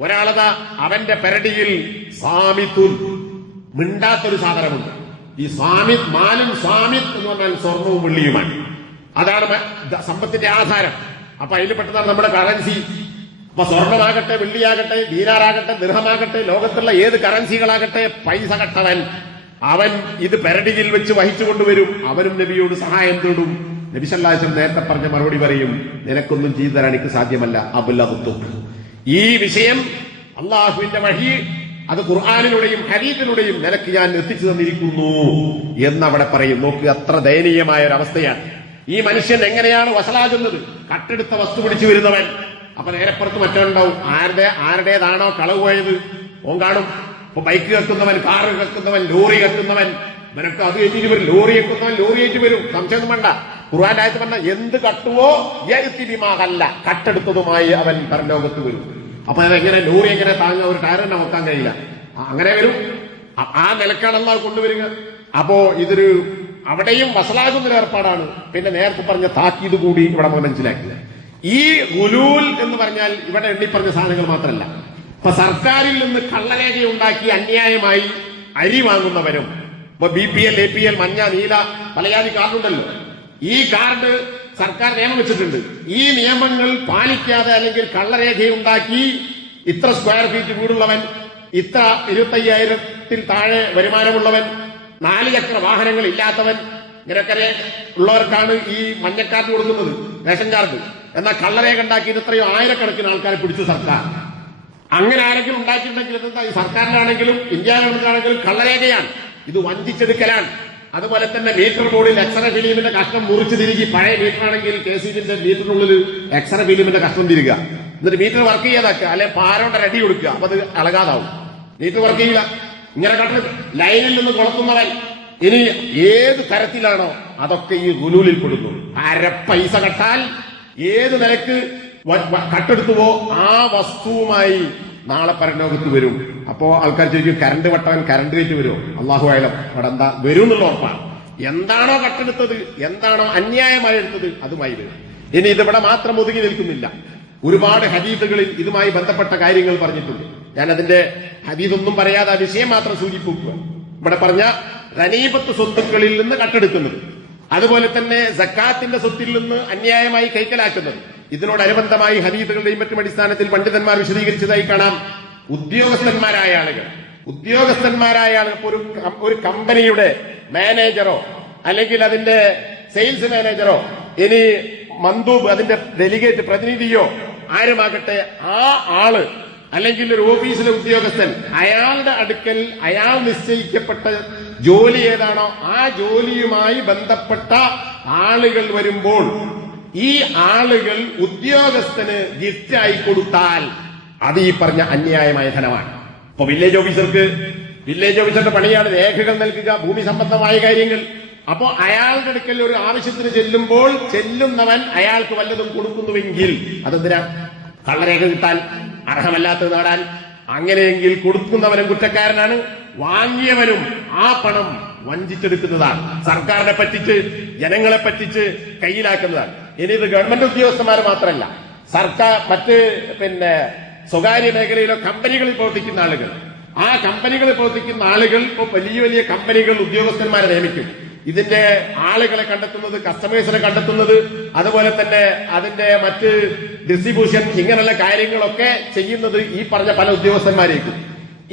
ഒരാളതാ അവന്റെ പെരടിയിൽ സാമിത്തുൻ, മിണ്ടാത്തൊരു സാധനമുണ്ട്. ഈ സ്വാമിത്, മാലും സ്വാമിത് എന്ന് പറഞ്ഞാൽ സ്വർണവും വെള്ളിയുമാണ്. അതാണ് സമ്പത്തിന്റെ ആധാരം. അപ്പൊ അതിൽ പെട്ടതാണ് നമ്മുടെ കറൻസി. അപ്പൊ സ്വർണമാകട്ടെ, വെള്ളിയാകട്ടെ, ദീനാറാകട്ടെ, ദിർഹമാകട്ടെ, ലോകത്തുള്ള ഏത് കറൻസികളാകട്ടെ, പൈസ കട്ടവൻ അവൻ ഇത് പെരടിയിൽ വെച്ച് വഹിച്ചു കൊണ്ടുവരും. അവനും നബിയോട് സഹായം തേടും. നബി സല്ലല്ലാഹു അലൈഹി വസല്ലം നേരത്തെ പറഞ്ഞ മറുപടി പറയും, നിനക്കൊന്നും ചെയ്തു തരാൻ എനിക്ക് സാധ്യമല്ല. അബ്ലഗ്തു. ഈ വിഷയം അള്ളാഹുവിന്റെ വഹി, അത് ഖുർആനിലൂടെയും ഹദീസിലൂടെയും നിനക്ക് ഞാൻ എത്തിച്ചു തന്നിരിക്കുന്നു എന്നവിടെ പറയും. നോക്ക്, അത്ര ദയനീയമായ ഒരു അവസ്ഥയാണ്. ഈ മനുഷ്യൻ എങ്ങനെയാണ് വഷളാകുന്നത്? കട്ടെടുത്ത വസ്തു പിടിച്ചു വരുന്നവൻ. അപ്പൊ നേരെപ്പുറത്ത് മറ്റുണ്ടാവും. ആരുടേതാണോ കളവ് പോയത് ഓൻ കാണും. ഇപ്പൊ ബൈക്ക് കത്തുന്നവൻ, കാറ് കത്തുന്നവൻ, ലോറി കത്തുന്നവൻ, നിനക്ക് അത് കഴിഞ്ഞിട്ട് വരും. ലോറി കത്തുന്നവൻ ലോറിയേറ്റ് വരും, സംശയമൊന്നും വേണ്ട. ഖുർആന്റെ ആയത്ത് പറഞ്ഞ എന്ത് കട്ടുവോ യഅ്തിബിമാകല്ല, കട്ടെടുത്തതുമായി അവൻ പരലോകത്ത് വരും. അപ്പൊ അതെങ്ങനെ ലോറി എങ്ങനെ താങ്ങാൻ? ഒരു ടയർ തന്നെ വെക്കാൻ കഴിയില്ല. അങ്ങനെ വരും. ആ നിലക്കാണ് അല്ലാഹു കൊണ്ടുവരിക. അപ്പോ ഇതൊരു അവിടെയും വഷളാകുന്നൊരു ഏർപ്പാടാണ്. പിന്നെ നേരത്തെ പറഞ്ഞ താക്കീത് കൂടി ഇവിടെ മനസ്സിലാക്കില്ല. ഈ ഗുലൂൽ എന്ന് പറഞ്ഞാൽ ഇവിടെ എണ്ണിപ്പറഞ്ഞ സാധനങ്ങൾ മാത്രമല്ല. ഇപ്പൊ സർക്കാരിൽ നിന്ന് കള്ളരേഖ ഉണ്ടാക്കി അന്യായമായി അരി വാങ്ങുന്നവരും, ഇപ്പൊ BPL, APL, മഞ്ഞ, നീല, പലജാതി കാർഡുണ്ടല്ലോ. ഈ കാർഡ് സർക്കാർ നിയമം വെച്ചിട്ടുണ്ട്. ഈ നിയമങ്ങൾ പാലിക്കാതെ അല്ലെങ്കിൽ കള്ളരേഖയുണ്ടാക്കി ഇത്ര സ്ക്വയർ ഫീറ്റ് വീടുള്ളവൻ, ഇത്ര 25,000-ൽ താഴെ വരുമാനമുള്ളവൻ, 4 ചക്ര വാഹനങ്ങൾ ഇല്ലാത്തവൻ, ഇങ്ങനെയൊക്കെ ഉള്ളവർക്കാണ് ഈ മഞ്ഞക്കാർഡ് കൊടുക്കുന്നത്, റേഷൻ കാർഡ്. എന്നാൽ കള്ളരേഖ ഉണ്ടാക്കിയത് എത്രയോ ആയിരക്കണക്കിന് ആൾക്കാരെ പിടിച്ചു സർക്കാർ. അങ്ങനെ ആരെങ്കിലും ഉണ്ടാക്കിയിട്ടുണ്ടെങ്കിൽ എന്താ? ഈ സർക്കാരിനാണെങ്കിലും ഇന്ത്യ ഗവൺമെന്റിനാണെങ്കിലും കള്ളരേഖയാണ്. ഇത് വഞ്ചിച്ചെടുക്കലാണ്. അതുപോലെ തന്നെ മീറ്റർ ബോർഡിൽ എക്സ്റേ ഫിലിമിന്റെ കഷ്ണം മുറിച്ച് തിരികെ, പഴയ മീറ്റർ ആണെങ്കിൽ KCBന്റെ മീറ്ററിനുള്ളിൽ എക്സ്റേ ഫിലിമിന്റെ കഷ്ണം തിരിക, എന്നിട്ട് മീറ്റർ വർക്ക് ചെയ്യാതാക്കുക, അല്ലെ പാരോണ്ട് റെഡി കൊടുക്കുക. അപ്പൊ അത് ഇളകാതാവും. മീറ്റർ വർക്ക് ചെയ്യില്ല. ഇങ്ങനെ കട്ട് ലൈനിൽ നിന്ന് കൊളത്തുന്നവൻ ഇനി ഏത് തരത്തിലാണോ അതൊക്കെ ഈ ഗുലൂലിൽ കൊടുക്കും. പൈസ കട്ടാൽ ഏത് നിലക്ക് കട്ടെടുത്തുവോ ആ വസ്തുവുമായി നാളെ പരലോകത്ത് വരും. അപ്പോ ആൾക്കാർ ചോദിക്കും, കരണ്ട് വെട്ടവൻ കരണ്ട് കയറ്റി വരുമോ? അള്ളാഹു ആയാലും അവിടെ എന്താ വരും എന്നുള്ള ഉറപ്പാണ്. എന്താണോ കട്ടെടുത്തത്, എന്താണോ അന്യായമായി എടുത്തത്, അതുമായി വരും. ഇനി ഇതിവിടെ മാത്രം ഒതുങ്ങി നിൽക്കുന്നില്ല. ഒരുപാട് ഹദീസുകളിൽ ഇതുമായി ബന്ധപ്പെട്ട കാര്യങ്ങൾ പറഞ്ഞിട്ടുണ്ട്. ഞാൻ അതിന്റെ ഹദീസൊന്നും പറയാതെ ആ വിഷയം മാത്രം സൂചിപ്പിക്കുക. ഇവിടെ പറഞ്ഞ ഗനീമത്ത് സ്വത്തുക്കളിൽ നിന്ന് കട്ടെടുക്കുന്നത്, അതുപോലെ തന്നെ സക്കാത്തിന്റെ സ്വത്തിൽ നിന്ന് അന്യായമായി കൈക്കലാക്കുന്നത്, ഇതിനോടനുബന്ധമായി ഹദീസുകളുടെയും മറ്റും അടിസ്ഥാനത്തിൽ പണ്ഡിതന്മാർ വിശദീകരിച്ചതായി കാണാം. ഉദ്യോഗസ്ഥന്മാരായ ആളുകൾ ഒരു കമ്പനിയുടെ മാനേജറോ അല്ലെങ്കിൽ അതിന്റെ സെയിൽസ് മാനേജറോ ഇനി മന്ദൂബ്, അതിന്റെ ഡെലിഗേറ്റ് പ്രതിനിധിയോ ആരുമാകട്ടെ, ആ ആള് അല്ലെങ്കിൽ ഒരു ഓഫീസിലെ ഉദ്യോഗസ്ഥൻ, അയാളുടെ അടുക്കൽ അയാൾ നിശ്ചയിക്കപ്പെട്ട ജോലി ഏതാണോ ആ ജോലിയുമായി ബന്ധപ്പെട്ട ആളുകൾ വരുമ്പോൾ ഈ ആളുകൾ ഉദ്യോഗസ്ഥന് ഗിഫ്റ്റായി കൊടുത്താൽ അത് ഈ പറഞ്ഞ അന്യായമായ ധനമാണ്. ഇപ്പൊ വില്ലേജ് ഓഫീസറുടെ പണിയാണ് രേഖകൾ നൽകുക, ഭൂമി സംബന്ധമായ കാര്യങ്ങൾ. അപ്പോ അയാളുടെ അടുക്കൽ ഒരു ആവശ്യത്തിന് ചെല്ലുമ്പോൾ ചെല്ലുന്നവൻ അയാൾക്ക് വല്ലതും കൊടുക്കുന്നുവെങ്കിൽ അതെന്തിനാ? കള്ളരേഖ കിട്ടാൻ, അർഹമല്ലാത്തത് നേടാൻ. അങ്ങനെയെങ്കിൽ കൊടുക്കുന്നവനും കുറ്റക്കാരനാണ്, വാങ്ങിയവനും ആ പണം വഞ്ചിച്ചെടുക്കുന്നതാണ്, സർക്കാരിനെ പറ്റിച്ച് ജനങ്ങളെ പറ്റിച്ച് കയ്യിലാക്കുന്നതാണ്. ഇനി ഇത് ഗവൺമെന്റ് ഉദ്യോഗസ്ഥന്മാർ മാത്രമല്ല, സർക്കാർ മറ്റ് സ്വകാര്യ മേഖലയിലോ കമ്പനികളിൽ പ്രവർത്തിക്കുന്ന ആളുകൾ, ആ കമ്പനികളിൽ പ്രവർത്തിക്കുന്ന ആളുകൾ ഇപ്പോൾ വലിയ വലിയ കമ്പനികൾ ഉദ്യോഗസ്ഥന്മാരെ നിയമിക്കും. ഇതിന്റെ ആളുകളെ കണ്ടെത്തുന്നത്, കസ്റ്റമേഴ്സിനെ കണ്ടെത്തുന്നത്, അതുപോലെ തന്നെ അതിന്റെ മറ്റ് ഡിസ്ട്രിബ്യൂഷൻ, ഇങ്ങനെയുള്ള കാര്യങ്ങളൊക്കെ ചെയ്യുന്നത് ഈ പറഞ്ഞ പല ഉദ്യോഗസ്ഥന്മാരേക്കും.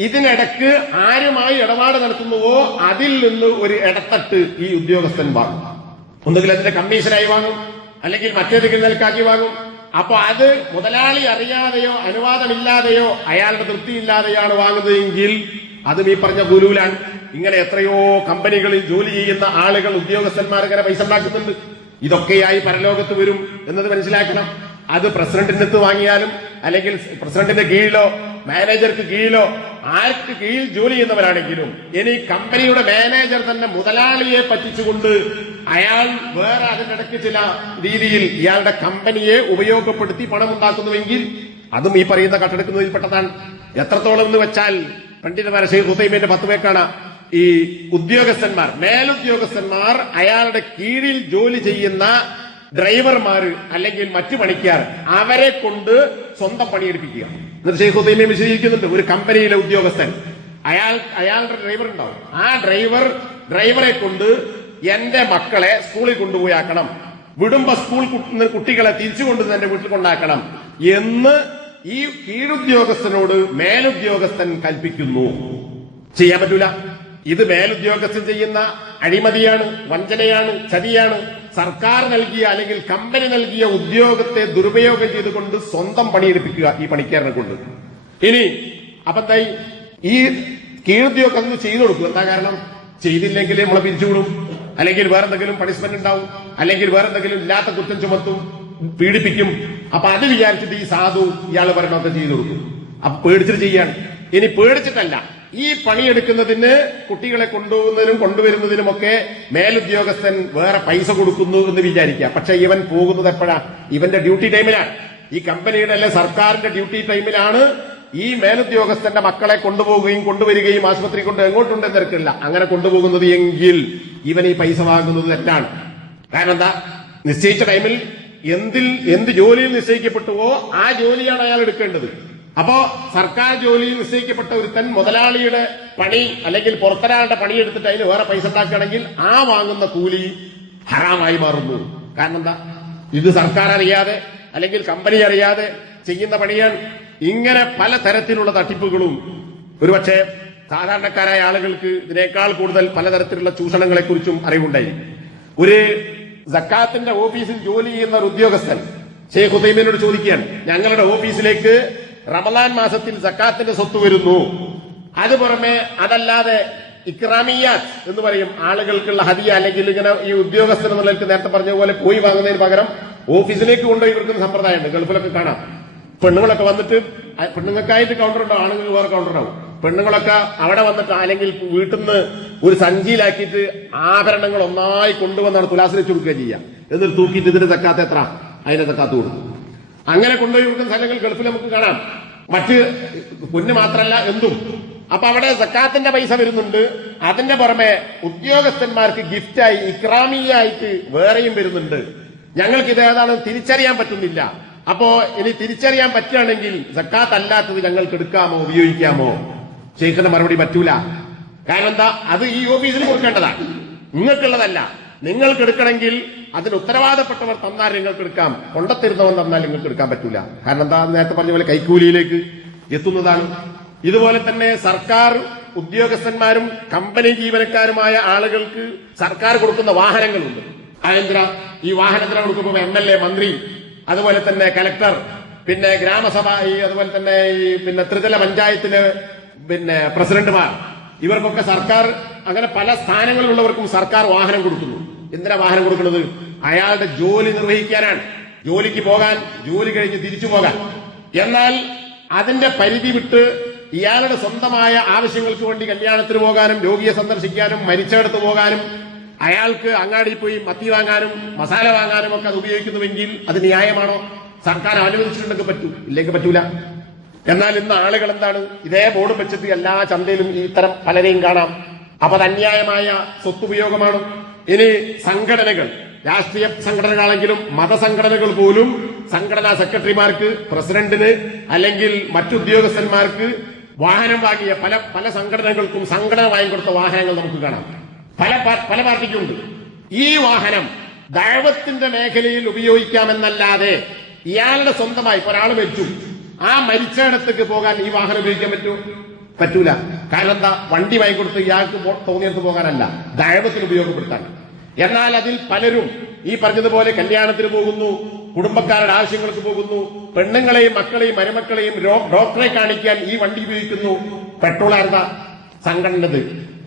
ഇതിനിടക്ക് ആരുമായി ഇടപാട് നടത്തുന്നുവോ അതിൽ നിന്ന് ഒരു ഇടത്തട്ട് ഈ ഉദ്യോഗസ്ഥൻ വാങ്ങും. ഒന്നുകിൽ അതിന്റെ കമ്മീഷനായി വാങ്ങും, അല്ലെങ്കിൽ മറ്റേതെങ്കിലും നിലക്കാക്കി വാങ്ങും. അപ്പൊ അത് മുതലാളി അറിയാതെയോ അനുവാദമില്ലാതെയോ അയാളുടെ തൃപ്തിയില്ലാതെയാണ് വാങ്ങുന്നതെങ്കിൽ അതും ഈ പറഞ്ഞ ഗുരുവിലാണ്. ഇങ്ങനെ എത്രയോ കമ്പനികളിൽ ജോലി ചെയ്യുന്ന ആളുകൾ, ഉദ്യോഗസ്ഥന്മാർ ഇങ്ങനെ പൈസ ഉണ്ടാക്കുന്നുണ്ട്. ഇതൊക്കെയായി പരലോകത്ത് വരും എന്നത് മനസ്സിലാക്കണം. അത് പ്രസിഡന്റിനടുത്ത് വാങ്ങിയാലും, അല്ലെങ്കിൽ പ്രസിഡന്റിന്റെ കീഴിലോ മാനേജർക്ക് കീഴിലോ ആർക്ക് കീഴിൽ ജോലി ചെയ്യുന്നവരാണെങ്കിലും, ഇനി കമ്പനിയുടെ മാനേജർ തന്നെ മുതലാളിയെ പറ്റിച്ചുകൊണ്ട് അയാൾ വേറെ അതിന്റെ ഇടയ്ക്ക് ചില രീതിയിൽ ഇയാളുടെ കമ്പനിയെ ഉപയോഗപ്പെടുത്തി പണമുണ്ടാക്കുന്നുവെങ്കിൽ അതും ഈ പറയുന്ന കട്ടെടുക്കുന്നതിൽപ്പെട്ടതാണ്. എത്രത്തോളം എന്ന് വെച്ചാൽ പണ്ഡിതന്മാർ ഷെയ്ഖ് ഉസൈമിന്റെ ഫത്വയ്ക്കാണ് ഈ ഉദ്യോഗസ്ഥന്മാർ, മേലുദ്യോഗസ്ഥന്മാർ അയാളുടെ കീഴിൽ ജോലി ചെയ്യുന്ന ഡ്രൈവർമാർ അല്ലെങ്കിൽ മറ്റു പണിക്കാർ അവരെ സ്വന്തം പണിയെടുപ്പിക്കുക. എന്നിട്ട് ഷെയ്ഖ് ഉസൈമി വിശദീകരിക്കുന്നുണ്ട്, ഒരു കമ്പനിയിലെ ഉദ്യോഗസ്ഥൻ അയാളുടെ ഡ്രൈവർ ഉണ്ടാവും. ആ ഡ്രൈവറെ കൊണ്ട് എന്റെ മക്കളെ സ്കൂളിൽ കൊണ്ടുപോയി ആക്കണം, വിടുമ്പോ സ്കൂൾ കുട്ടികളെ തിരിച്ചു കൊണ്ടുവന്ന് എന്റെ വീട്ടിൽ കൊണ്ടാക്കണം എന്ന് ഈ കീഴുദ്യോഗസ്ഥനോട് മേലുദ്യോഗസ്ഥൻ കൽപ്പിക്കുന്നു. ചെയ്യാൻ പറ്റൂല. ഇത് മേലുദ്യോഗസ്ഥൻ ചെയ്യുന്ന അഴിമതിയാണ്, വഞ്ചനയാണ്, ചതിയാണ്. സർക്കാർ നൽകിയ അല്ലെങ്കിൽ കമ്പനി നൽകിയ ഉദ്യോഗത്തെ ദുരുപയോഗം ചെയ്തുകൊണ്ട് സ്വന്തം പണിയെടുപ്പിക്കുക ഈ പണിക്കാരനെ കൊണ്ട്. ഇനി അപ്പത്തായി ഈ കീഴുദ്യോഗസ്ഥന് ചെയ്തു കൊടുക്കും. എന്താ കാരണം? ചെയ്തില്ലെങ്കിൽ നമ്മളെ പിരിച്ചുവിടും, അല്ലെങ്കിൽ വേറെന്തെങ്കിലും പണിഷ്മെന്റ് ഉണ്ടാവും, അല്ലെങ്കിൽ വേറെന്തെങ്കിലും ഇല്ലാത്ത കുറ്റം ചുമത്തും, പീഡിപ്പിക്കും. അപ്പൊ അത് വിചാരിച്ചിട്ട് ഈ സാധു ഇയാൾ പറയണമൊക്കെ ചെയ്തു കൊടുക്കും. അപ്പൊ പേടിച്ചിട്ട് ചെയ്യാണ്. ഇനി പേടിച്ചിട്ടല്ല, ഈ പണിയെടുക്കുന്നതിന് കുട്ടികളെ കൊണ്ടുപോകുന്നതിനും കൊണ്ടുവരുന്നതിനുമൊക്കെ മേലുദ്യോഗസ്ഥൻ വേറെ പൈസ കൊടുക്കുന്നു എന്ന് വിചാരിക്കുക. പക്ഷെ ഇവൻ പോകുന്നത് എപ്പോഴാ? ഇവന്റെ ഡ്യൂട്ടി ടൈമിലാണ്. ഈ കമ്പനിയുടെ അല്ലെ സർക്കാരിന്റെ ഡ്യൂട്ടി ടൈമിലാണ് ഈ മേലുദ്യോഗസ്ഥന്റെ മക്കളെ കൊണ്ടുപോവുകയും കൊണ്ടുവരികയും ആശുപത്രി കൊണ്ട് എങ്ങോട്ടുണ്ടെന്ന് തിരക്കില്ല അങ്ങനെ കൊണ്ടുപോകുന്നത് എങ്കിൽ ഇവൻ ഈ പൈസ വാങ്ങുന്നത് തെറ്റാണ്. കാരണം എന്താ? നിശ്ചയിച്ച ടൈമിൽ എന്ത് ജോലിയിൽ നിശ്ചയിക്കപ്പെട്ടുവോ ആ ജോലിയാണ് അയാൾ എടുക്കേണ്ടത്. അപ്പോ സർക്കാർ ജോലിയിൽ നിശ്ചയിക്കപ്പെട്ട ഒരുത്തൻ മുതലാളിയുടെ പണി അല്ലെങ്കിൽ പുറത്തൊരാളുടെ പണിയെടുത്തിട്ട് അതിന് വേറെ പൈസ ഉണ്ടാക്കുകയാണെങ്കിൽ ആ വാങ്ങുന്ന കൂലി ഹറാമായി മാറുന്നു. കാരണം എന്താ? ഇത് സർക്കാർ അറിയാതെ അല്ലെങ്കിൽ കമ്പനി അറിയാതെ ചെയ്യുന്ന പണിയാണ്. ഇങ്ങനെ പല തരത്തിലുള്ള തട്ടിപ്പുകളും ഒരുപക്ഷെ സാധാരണക്കാരായ ആളുകൾക്ക് ഇതിനേക്കാൾ കൂടുതൽ പലതരത്തിലുള്ള ചൂഷണങ്ങളെക്കുറിച്ചും അറിവുണ്ടായി. ഒരു സക്കാത്തിന്റെ ഓഫീസിൽ ജോലി ചെയ്യുന്ന ഒരു ഉദ്യോഗസ്ഥൻ ഷെയ്ഖ് ഉസൈമിനോട് ചോദിക്കുകയാണ്, ഞങ്ങളുടെ ഓഫീസിലേക്ക് റമദാൻ മാസത്തിൽ സക്കാത്തിന്റെ സ്വത്ത് വരുന്നു, അത് പുറമെ അതല്ലാതെ ഇക്രാമിയാത്ത് എന്ന് പറയും, ആളുകൾക്കുള്ള ഹദിയ അല്ലെങ്കിൽ ഇങ്ങനെ ഈ ഉദ്യോഗസ്ഥൻ എന്നുള്ളവർക്ക് നേരത്തെ പറഞ്ഞ പോലെ പോയി വാങ്ങുന്നതിന് പകരം ഓഫീസിലേക്ക് കൊണ്ടുപോയി കൊടുക്കുന്ന സമ്പ്രദായമുണ്ട്. ഗൾഫിലൊക്കെ കാണാം. പെണ്ണുങ്ങളൊക്കെ വന്നിട്ട്, പെണ്ണുങ്ങൾക്കായിട്ട് കൗണ്ടർ ഉണ്ടാവും, ആണുങ്ങൾക്ക് വേറെ കൗണ്ടർ ഉണ്ടാവും. പെണ്ണുങ്ങളൊക്കെ അവിടെ വന്നിട്ട് അല്ലെങ്കിൽ വീട്ടിൽ നിന്ന് ഒരു സഞ്ചിയിലാക്കിയിട്ട് ആഭരണങ്ങൾ ഒന്നായി കൊണ്ടുവന്നാണ് തുലാസിൽ വെച്ച് കൊടുക്കുക ചെയ്യുക. എന്നിട്ട് തൂക്കിയിട്ട് ഇതിന്റെ തക്കാത്ത എത്ര, അതിന്റെ തക്കാത്ത് കൊടുക്കും. അങ്ങനെ കൊണ്ടുപോയി കൊടുക്കുന്ന സ്ഥലങ്ങൾ ഗൾഫിൽ നമുക്ക് കാണാം. മറ്റ് പൊന്ന് മാത്രമല്ല എന്തും. അപ്പൊ അവിടെ സക്കാത്തിന്റെ പൈസ വരുന്നുണ്ട്. അതിന്റെ പുറമെ ഉദ്യോഗസ്ഥന്മാർക്ക് ഗിഫ്റ്റായി ഇക്രാമിയായിട്ട് വേറെയും വരുന്നുണ്ട്. ഞങ്ങൾക്ക് ഇത് ഏതാണെന്ന് തിരിച്ചറിയാൻ പറ്റുന്നില്ല. അപ്പോ ഇനി തിരിച്ചറിയാൻ പറ്റുകയാണെങ്കിൽ സക്കാത്ത് അല്ലാത്തത് ഞങ്ങൾക്ക് എടുക്കാമോ ഉപയോഗിക്കാമോ? ഷെയ്ഖിന്റെ മറുപടി പറ്റൂല. കാരണം എന്താ? അത് ഈ ഓഫീസിൽ കൊടുക്കേണ്ടതാണ്, നിങ്ങൾക്കുള്ളതല്ല. നിങ്ങൾക്ക് എടുക്കണമെങ്കിൽ അതിന് ഉത്തരവാദപ്പെട്ടവർ തന്നാൽ നിങ്ങൾക്ക് എടുക്കാം, കൊണ്ടത്തരുന്നവൻ തന്നാൽ നിങ്ങൾക്ക് എടുക്കാൻ പറ്റൂല. കാരണം എന്താ? നേരത്തെ പറഞ്ഞ പോലെ കൈക്കൂലിയിലേക്ക് എത്തുന്നതാണ്. ഇതുപോലെ തന്നെ സർക്കാർ ഉദ്യോഗസ്ഥന്മാരും കമ്പനി ജീവനക്കാരുമായ ആളുകൾക്ക് സർക്കാർ കൊടുക്കുന്ന വാഹനങ്ങളുണ്ട്. അതെന്തിനാ? ഈ വാഹനത്തിന് കൊടുക്കുമ്പോൾ MLA, മന്ത്രി, അതുപോലെ തന്നെ കലക്ടർ, പിന്നെ ഗ്രാമസഭ, അതുപോലെ തന്നെ ത്രിതല പഞ്ചായത്തിലെ പ്രസിഡന്റുമാർ, ഇവർക്കൊക്കെ സർക്കാർ അങ്ങനെ പല സ്ഥാനങ്ങളിലുള്ളവർക്കും സർക്കാർ വാഹനം കൊടുക്കുന്നു. എന്തിനാ വാഹനം കൊടുക്കുന്നത്? അയാളുടെ ജോലി നിർവഹിക്കാനാണ്, ജോലിക്ക് പോകാൻ, ജോലി കഴിഞ്ഞ് തിരിച്ചു പോകാൻ. എന്നാൽ അതിന്റെ പരിധി വിട്ട് ഇയാളുടെ സ്വന്തമായ ആവശ്യങ്ങൾക്ക് വേണ്ടി കല്യാണത്തിന് പോകാനും, രോഗിയെ സന്ദർശിക്കാനും, മരിച്ചെടുത്ത് പോകാനും, അയാൾക്ക് അങ്ങാടി പോയി മത്തി വാങ്ങാനും മസാല വാങ്ങാനും ഒക്കെ അത് ഉപയോഗിക്കുന്നുവെങ്കിൽ അത് ന്യായമാണോ? സർക്കാർ അനുവദിച്ചിട്ടുണ്ടെങ്കിൽ പറ്റൂ, ഇല്ലെങ്കിൽ പറ്റൂല. എന്നാൽ ഇന്ന് ആളുകൾ എന്താണ്? ഇതേ ബോർഡ് വെച്ചിട്ട് എല്ലാ ചന്തയിലും ഇത്തരം പലരെയും കാണാം. അപ്പൊ അത് അന്യായമായ സ്വത്തുപയോഗമാണ്. ഇനി സംഘടനകൾ, രാഷ്ട്രീയ സംഘടനകളാണെങ്കിലും മതസംഘടനകൾ പോലും സംഘടനാ സെക്രട്ടറിമാർക്ക്, പ്രസിഡന്റിന് അല്ലെങ്കിൽ മറ്റുദ്യോഗസ്ഥന്മാർക്ക് വാഹനം വാങ്ങിയ പല സംഘടനകൾക്കും സംഘടന വാങ്ങിക്കൊടുത്ത വാഹനങ്ങൾ നമുക്ക് കാണാം. പല പാർട്ടിക്കുണ്ട്. ഈ വാഹനം ദഅവത്തിന്റെ മേഖലയിൽ ഉപയോഗിക്കാമെന്നല്ലാതെ ഇയാളുടെ സ്വന്തമായി ഒരാൾ മരിച്ചു, ആ മരിച്ചയിടത്തേക്ക് പോകാൻ ഈ വാഹനം ഉപയോഗിക്കാൻ പറ്റൂല. കാരണം എന്താ? വണ്ടി വാങ്ങിക്കൊടുത്ത് ഇയാൾക്ക് തോന്നിയെടുത്ത് പോകാനല്ല, ദഅവത്തിന് ഉപയോഗപ്പെടുത്താൻ. എന്നാൽ അതിൽ പലരും ഈ പറഞ്ഞതുപോലെ കല്യാണത്തിന് പോകുന്നു, കുടുംബക്കാരുടെ ആവശ്യങ്ങൾക്ക് പോകുന്നു, പെണ്ണുങ്ങളെയും മക്കളെയും മരുമക്കളെയും ഡോക്ടറെ കാണിക്കാൻ ഈ വണ്ടി ഉപയോഗിക്കുന്നു. പെട്രോൾ ആരുതാ? സംഘടനത്.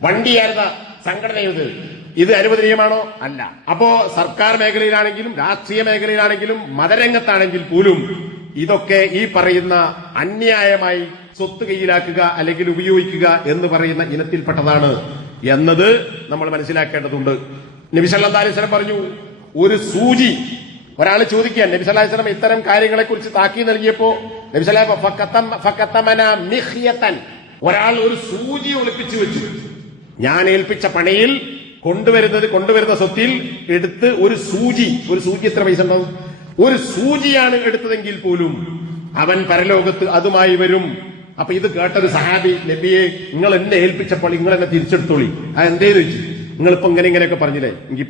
വണ്ടി ആരുതാ? സംഘടനയത്. ഇത് അനുവദനീയമാണോ? അല്ല. അപ്പോ സർക്കാർ മേഖലയിലാണെങ്കിലും രാഷ്ട്രീയ മേഖലയിലാണെങ്കിലും മതരംഗത്താണെങ്കിൽ പോലും ഇതൊക്കെ ഈ പറയുന്ന അന്യായമായി സ്വത്ത് കയ്യിലാക്കുക അല്ലെങ്കിൽ ഉപയോഗിക്കുക എന്ന് പറയുന്ന ഇനത്തിൽപ്പെട്ടതാണ് എന്നത് നമ്മൾ മനസ്സിലാക്കേണ്ടതുണ്ട്. നബി സല്ലല്ലാഹു അലൈഹി വസല്ലം പറഞ്ഞു, ഒരു സൂചി ഒരാൾ ചോദിക്കാൻ നബി സല്ലല്ലാഹു അലൈഹി വസല്ലം ഇത്തരം കാര്യങ്ങളെ കുറിച്ച് താക്കീത് നൽകിയപ്പോ നബി സല്ലല്ലാഹു ഒരാൾ ഒരു സൂചി ഒളിപ്പിച്ചു വെച്ചു. ഞാൻ ഏൽപ്പിച്ച പണിയിൽ കൊണ്ടുവരുന്ന സ്വത്തിൽ എടുത്ത് ഒരു സൂചി എത്ര പൈസ ഉണ്ടാവും? ഒരു സൂചിയാണ് എടുത്തതെങ്കിൽ പോലും അവൻ പരലോകത്ത് അതുമായി വരും. അപ്പൊ ഇത് കേട്ടൊരു സഹാബി, നബിയെ നിങ്ങൾ എന്നെ ഏൽപ്പിച്ചപ്പോൾ നിങ്ങൾ എന്നെ തിരിച്ചെടുത്തോളി. അത് എന്തേന്ന് വെച്ചു? നിങ്ങളിപ്പോ ഇങ്ങനെയൊക്കെ പറഞ്ഞില്ലേ, എനിക്ക്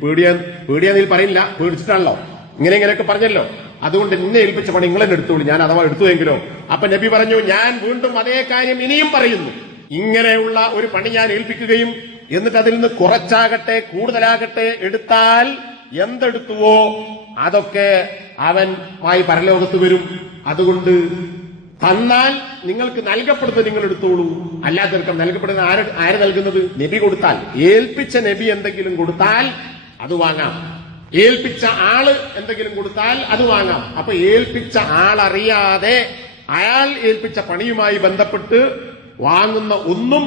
പേടിയാന്നിൽ പറയില്ല, പേടിച്ചിട്ടാണല്ലോ ഇങ്ങനെയൊക്കെ പറഞ്ഞല്ലോ, അതുകൊണ്ട് എന്നെ ഏൽപ്പിച്ച പണി നിങ്ങൾ എന്നെ എടുത്തോളി, ഞാൻ അഥവാ എടുത്തുവെങ്കിലോ. അപ്പൊ നബി പറഞ്ഞു, ഞാൻ വീണ്ടും അതേ കാര്യം ഇനിയും പറയുന്നു, ഇങ്ങനെയുള്ള ഒരു പണി ഞാൻ ഏൽപ്പിക്കുകയും എന്നിട്ട് അതിൽ നിന്ന് കുറച്ചാകട്ടെ കൂടുതലാകട്ടെ എടുത്താൽ എന്തെടുത്തുവോ അതൊക്കെ അവനുമായി പരലോകത്ത് വരും. അതുകൊണ്ട് തന്നാൽ നിങ്ങൾക്ക് നൽകപ്പെടുന്നത് നിങ്ങൾ എടുത്തോളൂ, അല്ലാത്തവർക്കും നൽകപ്പെടുന്നത് ആര് നൽകുന്നത്? നബി കൊടുത്താൽ. ഏൽപ്പിച്ച നബി എന്തെങ്കിലും കൊടുത്താൽ അത് വാങ്ങാം, ഏൽപ്പിച്ച ആള് എന്തെങ്കിലും കൊടുത്താൽ അത് വാങ്ങാം. അപ്പൊ ഏൽപ്പിച്ച ആളറിയാതെ അയാൾ ഏൽപ്പിച്ച പണിയുമായി ബന്ധപ്പെട്ട് വാങ്ങുന്ന ഒന്നും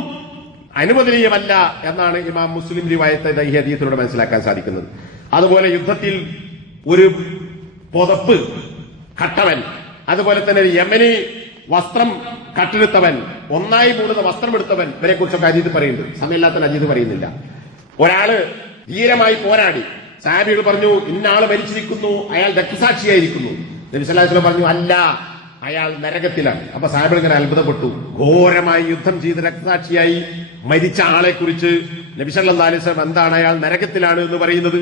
അനുവദനീയമല്ല എന്നാണ് ഇമാം മുസ്ലിം റിവായത്ത് ഈ ഹദീസിലൂടെ മനസ്സിലാക്കാൻ സാധിക്കുന്നത്. അതുപോലെ യുദ്ധത്തിൽ ഒരു പുതപ്പ് കട്ടവൻ, അതുപോലെ തന്നെ ഒരു യമനി വസ്ത്രം കട്ടെടുത്തവൻ, ഒന്നായി മൂടുന്ന വസ്ത്രം എടുത്തവൻ, ഇവരെ കുറിച്ചൊക്കെ അജീത് പറയുന്നുണ്ട്. സമയമില്ലാത്ത അജീത് പറയുന്നില്ല. ഒരാള് ധീരമായി പോരാടി, സഹാബികൾ പറഞ്ഞു ഇന്നാള് മരിച്ചിരിക്കുന്നു, അയാൾ രക്തസാക്ഷിയായിരിക്കുന്നു. നബി സല്ലല്ലാഹു അലൈഹി വസല്ലം പറഞ്ഞു അല്ല, അയാൾ നരകത്തിലാണ്. അപ്പൊ സഹാബികൾ ഇങ്ങനെ അത്ഭുതപ്പെട്ടു. ഘോരമായി യുദ്ധം ചെയ്ത് രക്തസാക്ഷിയായി മരിച്ച ആളെ കുറിച്ച് നബി സല്ലല്ലാഹു അലൈഹി വസല്ലം എന്താണ് അയാൾ നരകത്തിലാണ് എന്ന് പറയുന്നത്?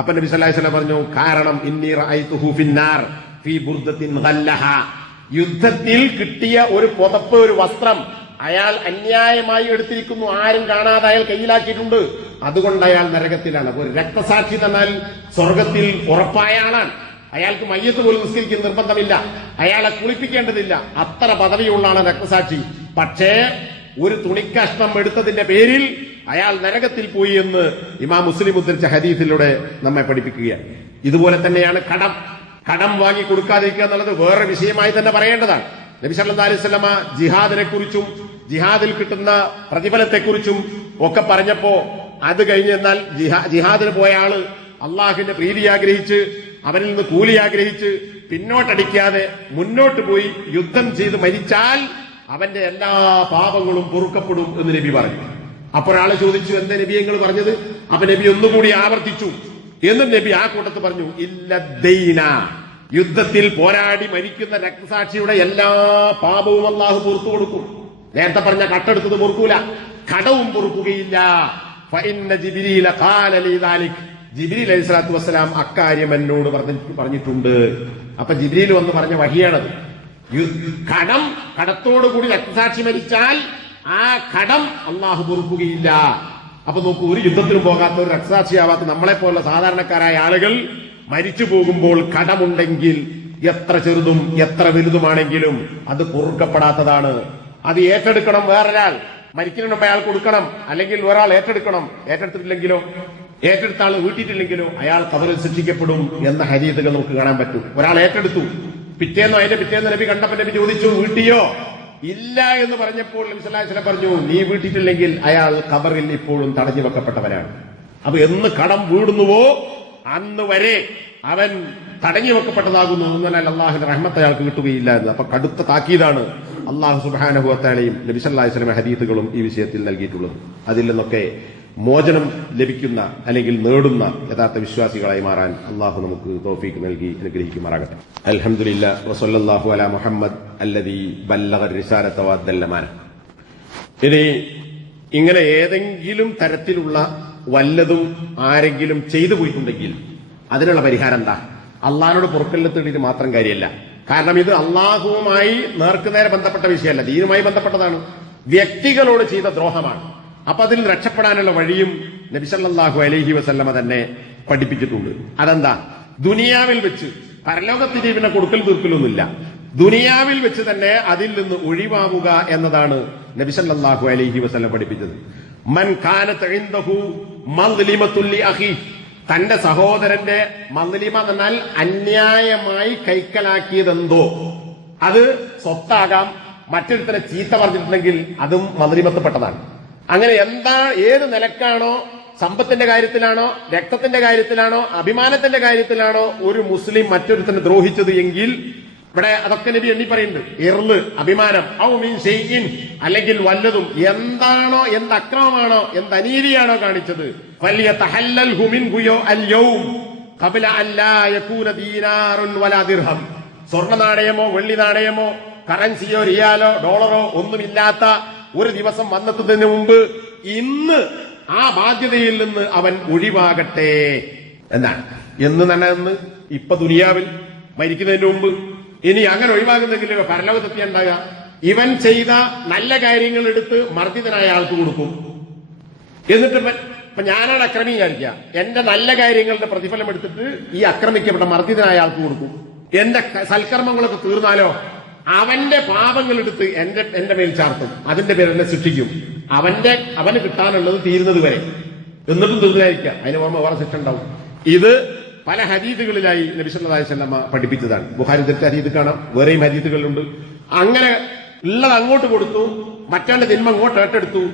അപ്പൊ നബി സല്ലല്ലാഹു അലൈഹി വസല്ലം പറഞ്ഞു, കാരണം ഇന്നി റഅയ്തുഹു ഫിന്നാർ ഫീ ബുർദത്തിൻ ഗല്ലഹ. യുദ്ധത്തിൽ കിട്ടിയ ഒരു പുതപ്പ്, ഒരു വസ്ത്രം അയാൾ അന്യായമായി എടുത്തിരിക്കുന്നു, ആരും കാണാതെ അയാൾ കയ്യിലാക്കിയിട്ടുണ്ട്, അതുകൊണ്ട് അയാൾ നരകത്തിലാണ്. അപ്പൊ ഒരു രക്തസാക്ഷി തന്നാൽ സ്വർഗത്തിൽ ഉറപ്പായ ആളാണ്. അയാൾക്ക് മയ്യത്ത് പോലും നിസ്കരിക്കുന്ന നിർബന്ധമില്ല, അയാളെ കുളിപ്പിക്കേണ്ടതില്ല, അത്ര പദവിയുള്ളാണ് രക്തസാക്ഷി. പക്ഷേ ഒരു തുണിക്കഷ്ണം എടുത്തതിന്റെ പേരിൽ അയാൾ നരകത്തിൽ പോയി എന്ന് ഇമാം മുസ്ലിം ഉദ്ധരിച്ച ഹദീസിലൂടെ നമ്മെ പഠിപ്പിക്കുകയാണ്. ഇതുപോലെ തന്നെയാണ് കടം വാങ്ങി കൊടുക്കാതിരിക്കുക എന്നുള്ളത് വേറെ വിഷയമായി തന്നെ പറയേണ്ടതാണ്. നബി സല്ലല്ലാഹു അലൈഹി വസല്ലമ ജിഹാദിനെ കുറിച്ചും ജിഹാദിൽ കിട്ടുന്ന പ്രതിഫലത്തെക്കുറിച്ചും ഒക്കെ പറഞ്ഞപ്പോ അത് കഴിഞ്ഞെന്നാൽ ജിഹാദിന് പോയ ആള് അള്ളാഹുവിന്റെ പ്രീതി ആഗ്രഹിച്ച് അവനിൽ നിന്ന് കൂലി ആഗ്രഹിച്ച് പിന്നോട്ടടിക്കാതെ മുന്നോട്ട് പോയി യുദ്ധം ചെയ്ത് മരിച്ചാൽ അവന്റെ എല്ലാ പാപങ്ങളും പൊറുക്കപ്പെടും എന്ന് നബി പറഞ്ഞു. അപ്പൊരാള് ചോദിച്ചു, എന്താ നബി നിങ്ങൾ പറഞ്ഞത്? അപ്പൊ നബി ഒന്നുകൂടി ആവർത്തിച്ചു. എന്നും നബി ആ കൂട്ടത്ത് പറഞ്ഞു, ഇല്ലദ്ദൈന, യുദ്ധത്തിൽ പോരാടി മരിക്കുന്ന രക്തസാക്ഷിയുടെ എല്ലാ പാപവും അല്ലാഹു പുറത്തു കൊടുക്കും. നേരത്തെ പറഞ്ഞ കട്ടെടുത്തത് പൊറുക്കൂല, കടവും പൊറുക്കുകയില്ല. ഫഇന്ന ജിബ്രീല ഖാല ലി ദാലിക്, ജിബ്രീൽ അലൈഹി സ്വലാത്തു വസ്സലാം അക്കാര്യം എന്നോട് പറഞ്ഞിട്ടുണ്ട്. അപ്പൊ ജിബ്രീൽ വന്ന് പറഞ്ഞ വഹിയാണത്. കടത്തോടുകൂടി രക്തസാക്ഷി മരിച്ചാൽ ആ കടം അള്ളാഹു പൊറുക്കുകയില്ല. അപ്പൊ നോക്കൂ, ഒരു യുദ്ധത്തിനും പോകാത്ത, ഒരു രക്തസാക്ഷിയാവാത്ത നമ്മളെ പോലുള്ള സാധാരണക്കാരായ ആളുകൾ മരിച്ചു പോകുമ്പോൾ കടമുണ്ടെങ്കിൽ എത്ര ചെറുതും എത്ര വലുതുമാണെങ്കിലും അത് പൊറുക്കപ്പെടാത്തതാണ്. അത് ഏറ്റെടുക്കണം. വേറൊരാൾ മരിക്കുന്നതിന് മുമ്പ് അയാൾ കൊടുക്കണം, അല്ലെങ്കിൽ ഒരാൾ ഏറ്റെടുക്കണം. ഏറ്റെടുത്തിട്ടില്ലെങ്കിലോ, ഏറ്റെടുത്ത ആൾ വീട്ടിട്ടില്ലെങ്കിലോ അയാൾ ഖബറിൽ ശിക്ഷിക്കപ്പെടും എന്ന ഹദീസുകൾ നമുക്ക് കാണാൻ പറ്റും. ഒരാൾ ഏറ്റെടുത്തു, അതിന്റെ പിറ്റേന്ന് നബി കണ്ടപ്പോൾ നബി ചോദിച്ചു, വീട്ടിയോ? ഇല്ല എന്ന് പറഞ്ഞപ്പോൾ നബി സല്ലല്ലാഹു അലൈഹി വസല്ലം പറഞ്ഞു, നീ വീട്ടിട്ടില്ലെങ്കിൽ അയാൾ ഖബറിൽ ഇപ്പോഴും തടഞ്ഞു വെക്കപ്പെട്ടവനാണ്. അപ്പൊ എന്ന് കടം വീടുന്നുവോ അന്ന് വരെ അവൻ തടഞ്ഞു വെക്കപ്പെട്ടതാകുന്നു. എന്നാൽ അള്ളാഹുവിന്റെ റഹ്മത്ത് അയാൾക്ക് കിട്ടുകയില്ല എന്ന്. അപ്പൊ കടുത്ത താക്കീതാണ് അള്ളാഹു സുബ്ഹാനഹു വ തആലയും നബി സല്ലല്ലാഹു അലൈഹി വസല്ലം ഹദീസുകളും ഈ വിഷയത്തിൽ നൽകിയിട്ടുള്ളത്. അതിൽ നിന്നൊക്കെ മോചനം ലഭിക്കുന്ന അല്ലെങ്കിൽ നേടുന്ന യഥാർത്ഥ വിശ്വാസികളായി മാറാൻ അള്ളാഹു നമുക്ക് തൗഫീഖ് നൽകി അനുഗ്രഹിക്കുമാറാകട്ടെ. അൽഹംദുലില്ലാഹ് വസല്ലല്ലാഹു അലാ മുഹമ്മദ് അല്ലദീ ബല്ലഗ റിസാലത വഅദ്ദൽ അമാന. ഇനി ഇങ്ങനെ ഏതെങ്കിലും തരത്തിലുള്ള വല്ലതും ആരെങ്കിലും ചെയ്തു പോയിട്ടുണ്ടെങ്കിൽ അതിനുള്ള പരിഹാരം എന്താ? അള്ളാഹിനോട് പൊറുക്കലിനെ തേടിയിട്ട് മാത്രം കാര്യമല്ല. കാരണം ഇത് അള്ളാഹുവുമായി നേർക്കുനേരെ ബന്ധപ്പെട്ട വിഷയമല്ല, ദീനുമായി ബന്ധപ്പെട്ടതാണ്. വ്യക്തികളോട് ചെയ്ത ദ്രോഹമാണ്. അപ്പൊ അതിൽ രക്ഷപ്പെടാനുള്ള വഴിയും നബി സല്ലല്ലാഹു അലൈഹി വസല്ലമ തന്നെ പഠിപ്പിച്ചിട്ടുണ്ട്. അതെന്താ? ദുനിയാവിൽ വെച്ച്, പരലോകത്തിന്റെ പിന്നെ കൊടുക്കൽ തീർക്കലൊന്നുമില്ല, ദുനിയാവിൽ വെച്ച് തന്നെ അതിൽ നിന്ന് ഒഴിവാവുക എന്നതാണ് നബി സല്ലല്ലാഹു അലൈഹി വസല്ലം പഠിപ്പിച്ചത്. മൻ കാനത ഇൻദഹു മദ്ലിമത്തുൽ ലി അഖി, തന്റെ സഹോദരന്റെ മദ്ലിമ എന്നാൽ അന്യായമായി കൈക്കലാക്കിയതെന്തോ, അത് സ്വത്താകാം, മറ്റൊരുത്തനെ ചീത്ത പറഞ്ഞിട്ടുണ്ടെങ്കിൽ അതും മദ്ലിമത്വപ്പെട്ടതാണ്. അങ്ങനെ ഏത് നിലക്കാണോ, സമ്പത്തിന്റെ കാര്യത്തിലാണോ, രക്തത്തിന്റെ കാര്യത്തിലാണോ, അഭിമാനത്തിന്റെ കാര്യത്തിലാണോ ഒരു മുസ്ലിം മറ്റൊരുത്തനെ ദ്രോഹിച്ചത് എങ്കിൽ ഇവിടെ അതൊക്കെ നബി എണ്ണി പറയുന്നുണ്ട്. ഇർള്, അഭിമാനം, ഔ മിൻ ഷൈഇൻ, അല്ലെങ്കിൽ വല്ലതും, എന്താണോ, എന്ത് അക്രമമാണോ, എന്ത് അനീതിയാണോ കാണിച്ചത്, ഫല്യതഹല്ലൽഹു മിൻഹു അൽയൗം ഖബ്ല അൻ ലാ യകൂന ദീനാറുൻ വലാ ദിർഹം. സ്വർണ്ണ നാണയമോ വെള്ളി നാണയമോ കറൻസിയോ റിയാലോ ഡോളറോ ഒന്നുമില്ലാത്ത ഒരു ദിവസം വന്നെത്തുന്നതിന് മുമ്പ് ഇന്ന് ആ ബാധ്യതയിൽ നിന്ന് അവൻ ഒഴിവാകട്ടെ എന്നാണ്. എന്ന് തന്നെ ഇപ്പൊ ദുനിയാവിൽ മരിക്കുന്നതിന് മുമ്പ്. ഇനി അങ്ങനെ ഒഴിവാകുന്നെങ്കിൽ പരലോകത്തെത്തിയാ ഉണ്ടാകുക, ഇവൻ ചെയ്ത നല്ല കാര്യങ്ങൾ എടുത്ത് മർദ്ദിതനായ ആൾക്ക് കൊടുക്കും. എന്നിട്ട് ഇപ്പൊ ഞാനാണ് അക്രമി വിചാരിക്കുക, എന്റെ നല്ല കാര്യങ്ങളുടെ പ്രതിഫലം എടുത്തിട്ട് ഈ ആക്രമിക്കപ്പെട്ട മർദ്ദിതനായ ആൾക്ക് കൊടുക്കും. എന്റെ സൽക്കർമ്മങ്ങളൊക്കെ തീർന്നാലോ അവന്റെ പാപങ്ങൾ എടുത്ത് എന്റെ മേൽ ചാർത്തും, അതിന്റെ പേര് എന്നെ ശിക്ഷിക്കും. അവന് കിട്ടാനുള്ളത് തീരുന്നത് വരെ, എന്നിട്ടും തീർന്നതായിരിക്കുക, അതിന് പുറമെ വേറെ ശിക്ഷ ഉണ്ടാവും. ഇത് പല ഹദീസുകളിലായി നബി സല്ലല്ലാഹു അലൈഹി വസല്ലം പഠിപ്പിച്ചതാണ്. ബുഖാരി തെറ്റ ഹദീസ് കാണാം, വേറെയും ഹദീസുകളുണ്ട്. അങ്ങനെ ഉള്ളത് അങ്ങോട്ട് കൊടുത്തു, മറ്റവന്റെ ജന്മം അങ്ങോട്ട് ഏറ്റെടുത്തു.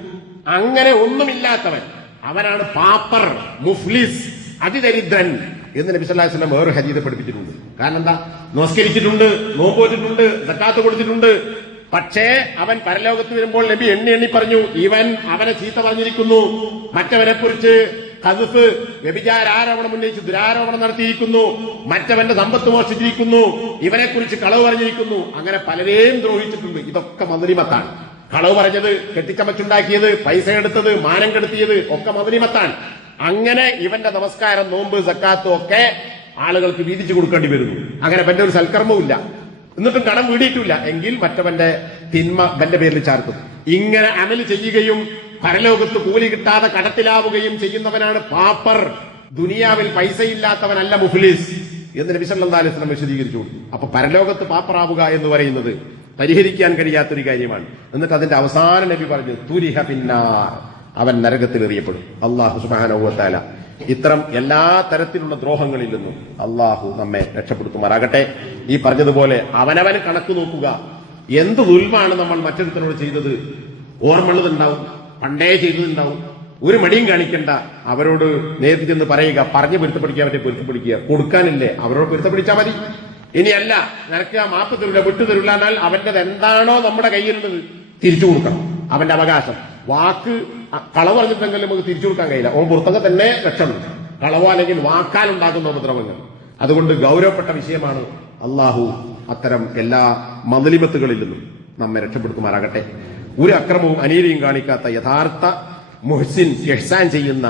അങ്ങനെ ഒന്നുമില്ലാത്തവൻ അവനാണ് പാപ്പർ, മുഫ്ലിസ്, അതിദരിദ്രൻ എന്ന് നബി സല്ലല്ലാഹു അലൈഹി വസല്ലം വേറെ ഹദീസ് പഠിപ്പിച്ചിട്ടുണ്ട്. കാരണം എന്താ? നമസ്കരിച്ചിട്ടുണ്ട്, നോമ്പോറ്റിട്ടുണ്ട്, സക്കാത്ത് കൊടുത്തിട്ടുണ്ട്. പക്ഷേ അവൻ പരലോകത്ത് വരുമ്പോൾ നബി എണ്ണി പറഞ്ഞു, അവനെ ചീത്ത പറഞ്ഞിരിക്കുന്നു, മറ്റവനെ കുറിച്ച് ഖദ്ഫ്, വ്യഭിചാരാരോപണം ഉന്നയിച്ച് ദുരാരോപണം നടത്തിയിരിക്കുന്നു, മറ്റവന്റെ സമ്പത്ത് മോഷ്ടിച്ചിരിക്കുന്നു, ഇവനെ കുറിച്ച് കളവ് പറഞ്ഞിരിക്കുന്നു. അങ്ങനെ പലരെയും ദ്രോഹിച്ചിട്ടുണ്ട്. ഇതൊക്കെ മദ്ലിമത്താണ്. കളവ് പറഞ്ഞത്, കെട്ടിച്ചമച്ചുണ്ടാക്കിയത്, പൈസ എടുത്തത്, മാനം കെടുത്തിയത് ഒക്കെ മദ്ലിമത്താണ്. അങ്ങനെ ഇവന്റെ നമസ്കാരം, നോമ്പ്, സക്കാത്തും ഒക്കെ ആളുകൾക്ക് വീതിച്ചു കൊടുക്കേണ്ടി വരുന്നു. അങ്ങനെ എന്റെ ഒരു സൽക്കർമ്മവും ഇല്ല, എന്നിട്ടും കടം വീടിയിട്ടില്ല എങ്കിൽ മറ്റവന്റെ തിന്മ എന്റെ പേരിൽ ചാർത്തും. ഇങ്ങനെ അമൽ ചെയ്യുകയും പരലോകത്ത് കൂലി കിട്ടാതെ കടത്തിലാവുകയും ചെയ്യുന്നവനാണ് പാപ്പർ. ദുനിയാവിൽ പൈസയില്ലാത്തവനല്ല മുഫ്ലിസ് എന്ന് നബി സല്ലല്ലാഹു അലൈഹി വസല്ലം വിശദീകരിച്ചു. അപ്പൊ പരലോകത്ത് പാപ്പറാവുക എന്ന് പറയുന്നത് പരിഹരിക്കാൻ കഴിയാത്തൊരു കാര്യമാണ്. എന്നിട്ട് അതിന്റെ അവസാന നബി പറഞ്ഞു, തുരിഹ പിന്നാർ, അവൻ നരകത്തിൽ എറിയപ്പെടും. അല്ലാഹു സുബ്ഹാനഹു വ തആല ഇത്തരം എല്ലാ തരത്തിലുള്ള ദ്രോഹങ്ങളിൽ നിന്നും അള്ളാഹു നമ്മെ രക്ഷപ്പെടുത്തുമാറാകട്ടെ. ഈ പറഞ്ഞതുപോലെ അവനവന് കണക്ക് നോക്കുക. എന്ത് ദുൽമാണ് നമ്മൾ മറ്റൊരുത്തരോട് ചെയ്തത് ഓർമ്മയുള്ളതുണ്ടാവും, പണ്ടേ ചെയ്തതുണ്ടാവും. ഒരു മടിയും കാണിക്കണ്ട, അവരോട് നേരിട്ട് ചെന്ന് പറയുക, പറഞ്ഞ് പൊരുത്തപ്പിടിക്കാൻ പറ്റിയ പൊരുത്തപ്പിടിക്കുക. കൊടുക്കാനില്ലേ അവരോട് പൊരുത്തപ്പിടിച്ചാൽ മതി. ഇനിയല്ല നിനക്ക് ആ മാപ്പ് തരില്ല, വിട്ടു തരില്ല എന്നാൽ അവന്റേത് എന്താണോ നമ്മുടെ കയ്യിലുള്ളത് തിരിച്ചു കൊടുക്കണം. അവന്റെ അവകാശം. വാക്ക് കളവ് പറഞ്ഞിട്ടെങ്കിലും നമുക്ക് തിരിച്ചു കൊടുക്കാൻ കഴിയില്ല. ഓൻ പുറത്തൊക്കെ തന്നെ രക്ഷമുണ്ട്. കളവോ അല്ലെങ്കിൽ വാക്കാലുണ്ടാകുന്ന ഉപദ്രവങ്ങൾ. അതുകൊണ്ട് ഗൗരവപ്പെട്ട വിഷയമാണ്. അള്ളാഹു അത്തരം എല്ലാ മദ്ലിമത്തുകളിൽ നിന്നും നമ്മെ രക്ഷപ്പെടുത്തുമാറാകട്ടെ. ഒരു അക്രമവും അനീതിയും കാണിക്കാത്ത യഥാർത്ഥ മുഹ്സിൻ, ഇഹ്സാൻ ചെയ്യുന്ന